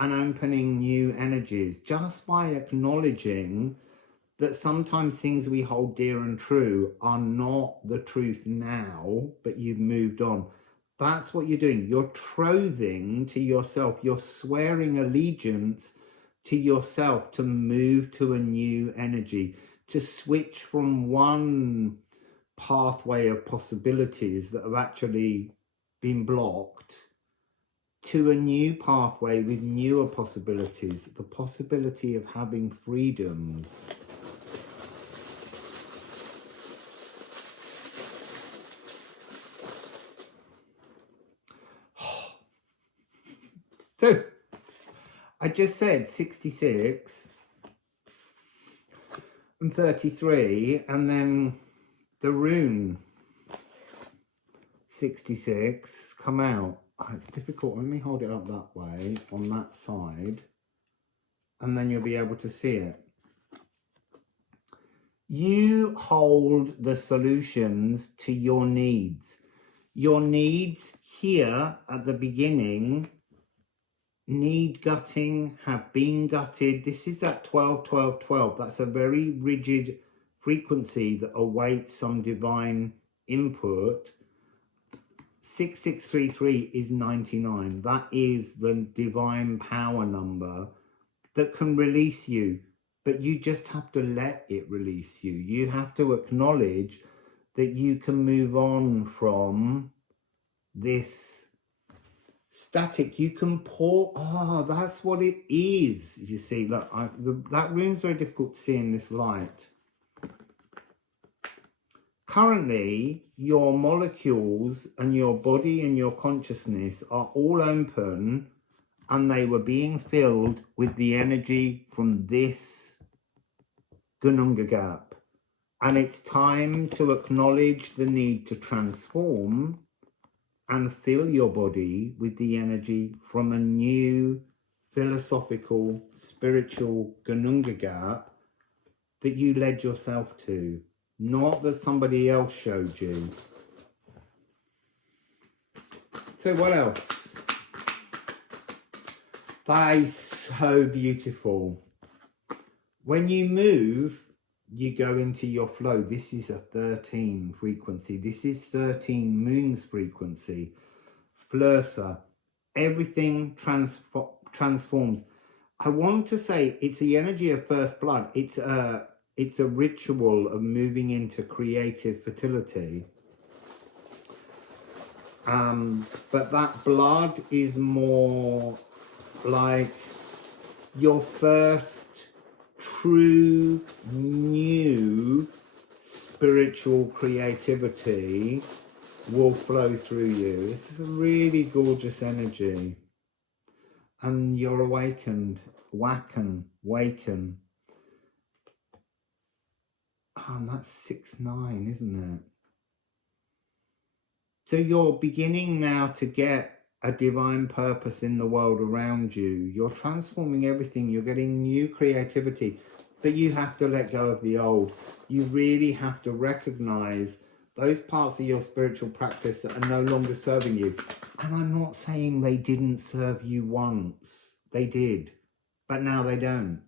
and opening new energies just by acknowledging that sometimes things we hold dear and true are not the truth now, but you've moved on. That's what you're doing. You're trothing to yourself. You're swearing allegiance to yourself to move to a new energy, to switch from one pathway of possibilities that have actually been blocked to a new pathway with newer possibilities, the possibility of having freedoms. So, I just said 66 and 33, and then the Rune 66 has come out. Oh, it's difficult. Let me hold it up that way on that side, and then you'll be able to see it. You hold the solutions to your needs. Your needs here at the beginning need gutting, have been gutted. This is that 12, 12, 12. That's a very rigid frequency that awaits some divine input. 6633 is 99. That is the divine power number that can release you, but you just have to let it release you. You have to acknowledge that you can move on from this static. You can pour. Oh, that's what it is. You see, look, that rune's very difficult to see in this light. Currently, your molecules and your body and your consciousness are all open, and they were being filled with the energy from this Gununga gap. And it's time to acknowledge the need to transform and fill your body with the energy from a new philosophical, spiritual Gununga gap that you led yourself to, not that somebody else showed you. So what else? That is so beautiful. When you move, you go into your flow. This is a 13 frequency. This is 13 moons frequency. Flursa. Everything transforms. I want to say it's the energy of first blood. It's a ritual of moving into creative fertility. But that blood is more like your first true new spiritual creativity will flow through you. This is a really gorgeous energy, and you're awaken. Oh, and that's 6-9, isn't it? So you're beginning now to get a divine purpose in the world around you. You're transforming everything. You're getting new creativity, but you have to let go of the old. You really have to recognize those parts of your spiritual practice that are no longer serving you. And I'm not saying they didn't serve you once. They did, but now they don't.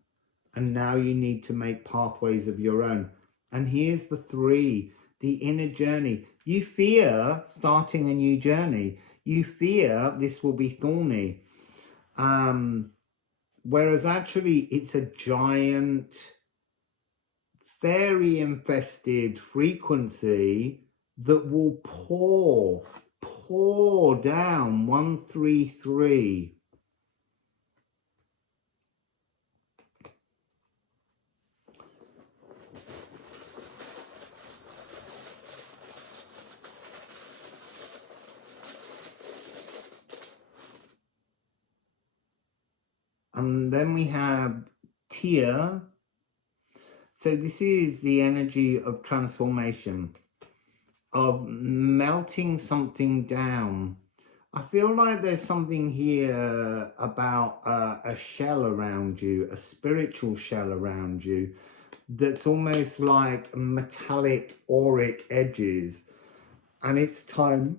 And now you need to make pathways of your own. And here's the 3, the inner journey. You fear starting a new journey. You fear this will be thorny. Whereas actually it's a giant, fairy infested frequency that will pour down 133. And then we have Tia. So this is the energy of transformation, of melting something down. I feel like there's something here about a shell around you, a spiritual shell around you, that's almost like metallic auric edges. And it's time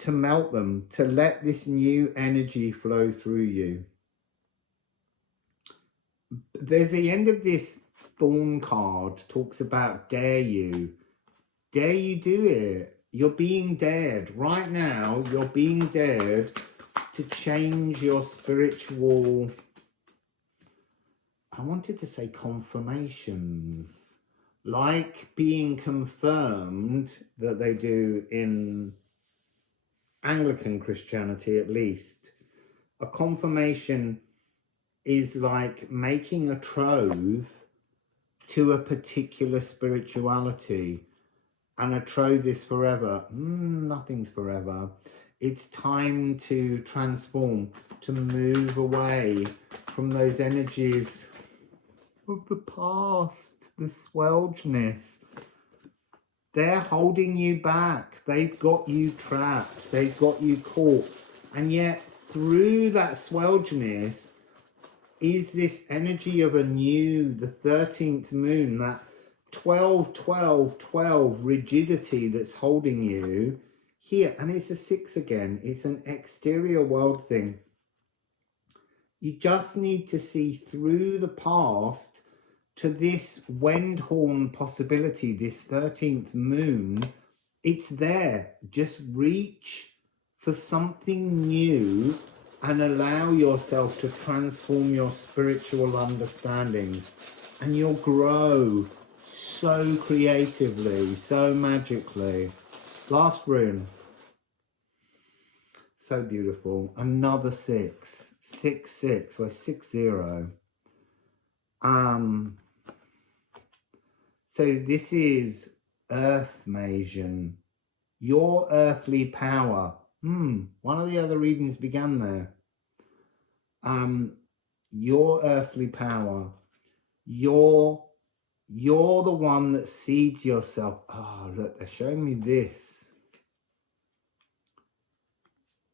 to melt them, to let this new energy flow through you. There's the end of this thorn card, talks about dare you. Dare you do it. You're being dared. Right now, you're being dared to change your spiritual, I wanted to say confirmations, like being confirmed that they do in Anglican Christianity at least. A confirmation is like making a trove to a particular spirituality. And a trove is forever. Nothing's forever. It's time to transform, to move away from those energies of the past, the swelgeness. They're holding you back. They've got you trapped. They've got you caught. And yet, through that swelgeness is this energy of a new, the 13th moon, that 12, 12, 12 rigidity that's holding you here. And it's a 6 again. It's an exterior world thing. You just need to see through the past to this Wendhorn possibility, this 13th moon. It's there. Just reach for something new and allow yourself to transform your spiritual understandings, and you'll grow so creatively, so magically. Last rune. So beautiful. Another 6. 6, 6. We're 6, 0. So this is Earth Masion. Your earthly power. One of the other readings began there. Your earthly power. You're the one that seeds yourself. Oh, look, they're showing me this.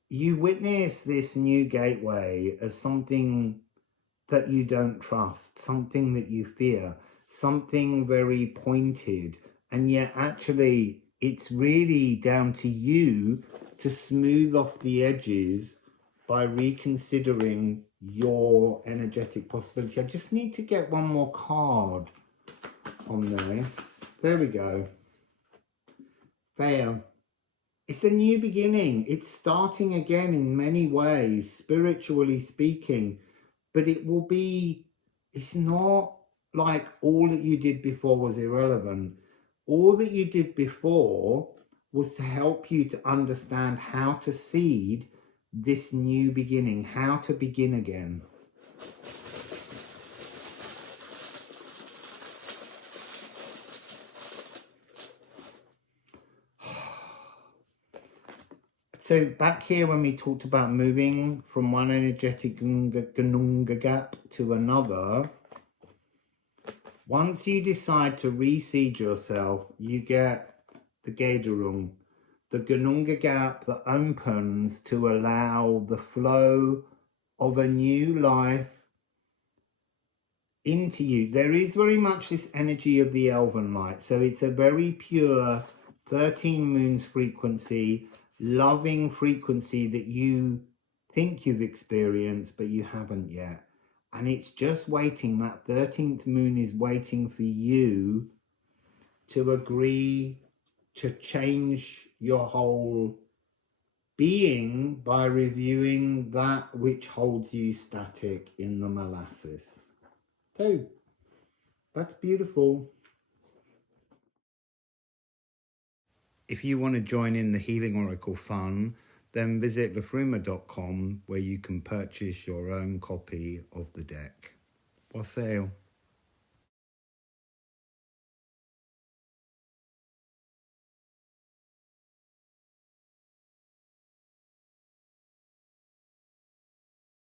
You witness this new gateway as something that you don't trust, something that you fear, something very pointed, and yet actually it's really down to you to smooth off the edges by reconsidering your energetic possibility. I just need to get one more card on this. There we go. There. It's a new beginning. It's starting again in many ways, spiritually speaking, but it will be, it's not like all that you did before was irrelevant. All that you did before was to help you to understand how to seed this new beginning, how to begin again. So back here when we talked about moving from one energetic Gununga gap to another, once you decide to reseed yourself, you get the Gaderung, the Gununga gap that opens to allow the flow of a new life into you. There is very much this energy of the elven light. So it's a very pure 13 moons frequency, loving frequency that you think you've experienced, but you haven't yet. And it's just waiting. That 13th moon is waiting for you to agree to change your whole being by reviewing that which holds you static in the molasses. So that's beautiful. If you want to join in the Healing Oracle fun, then visit liffruma.com where you can purchase your own copy of the deck. Wassail.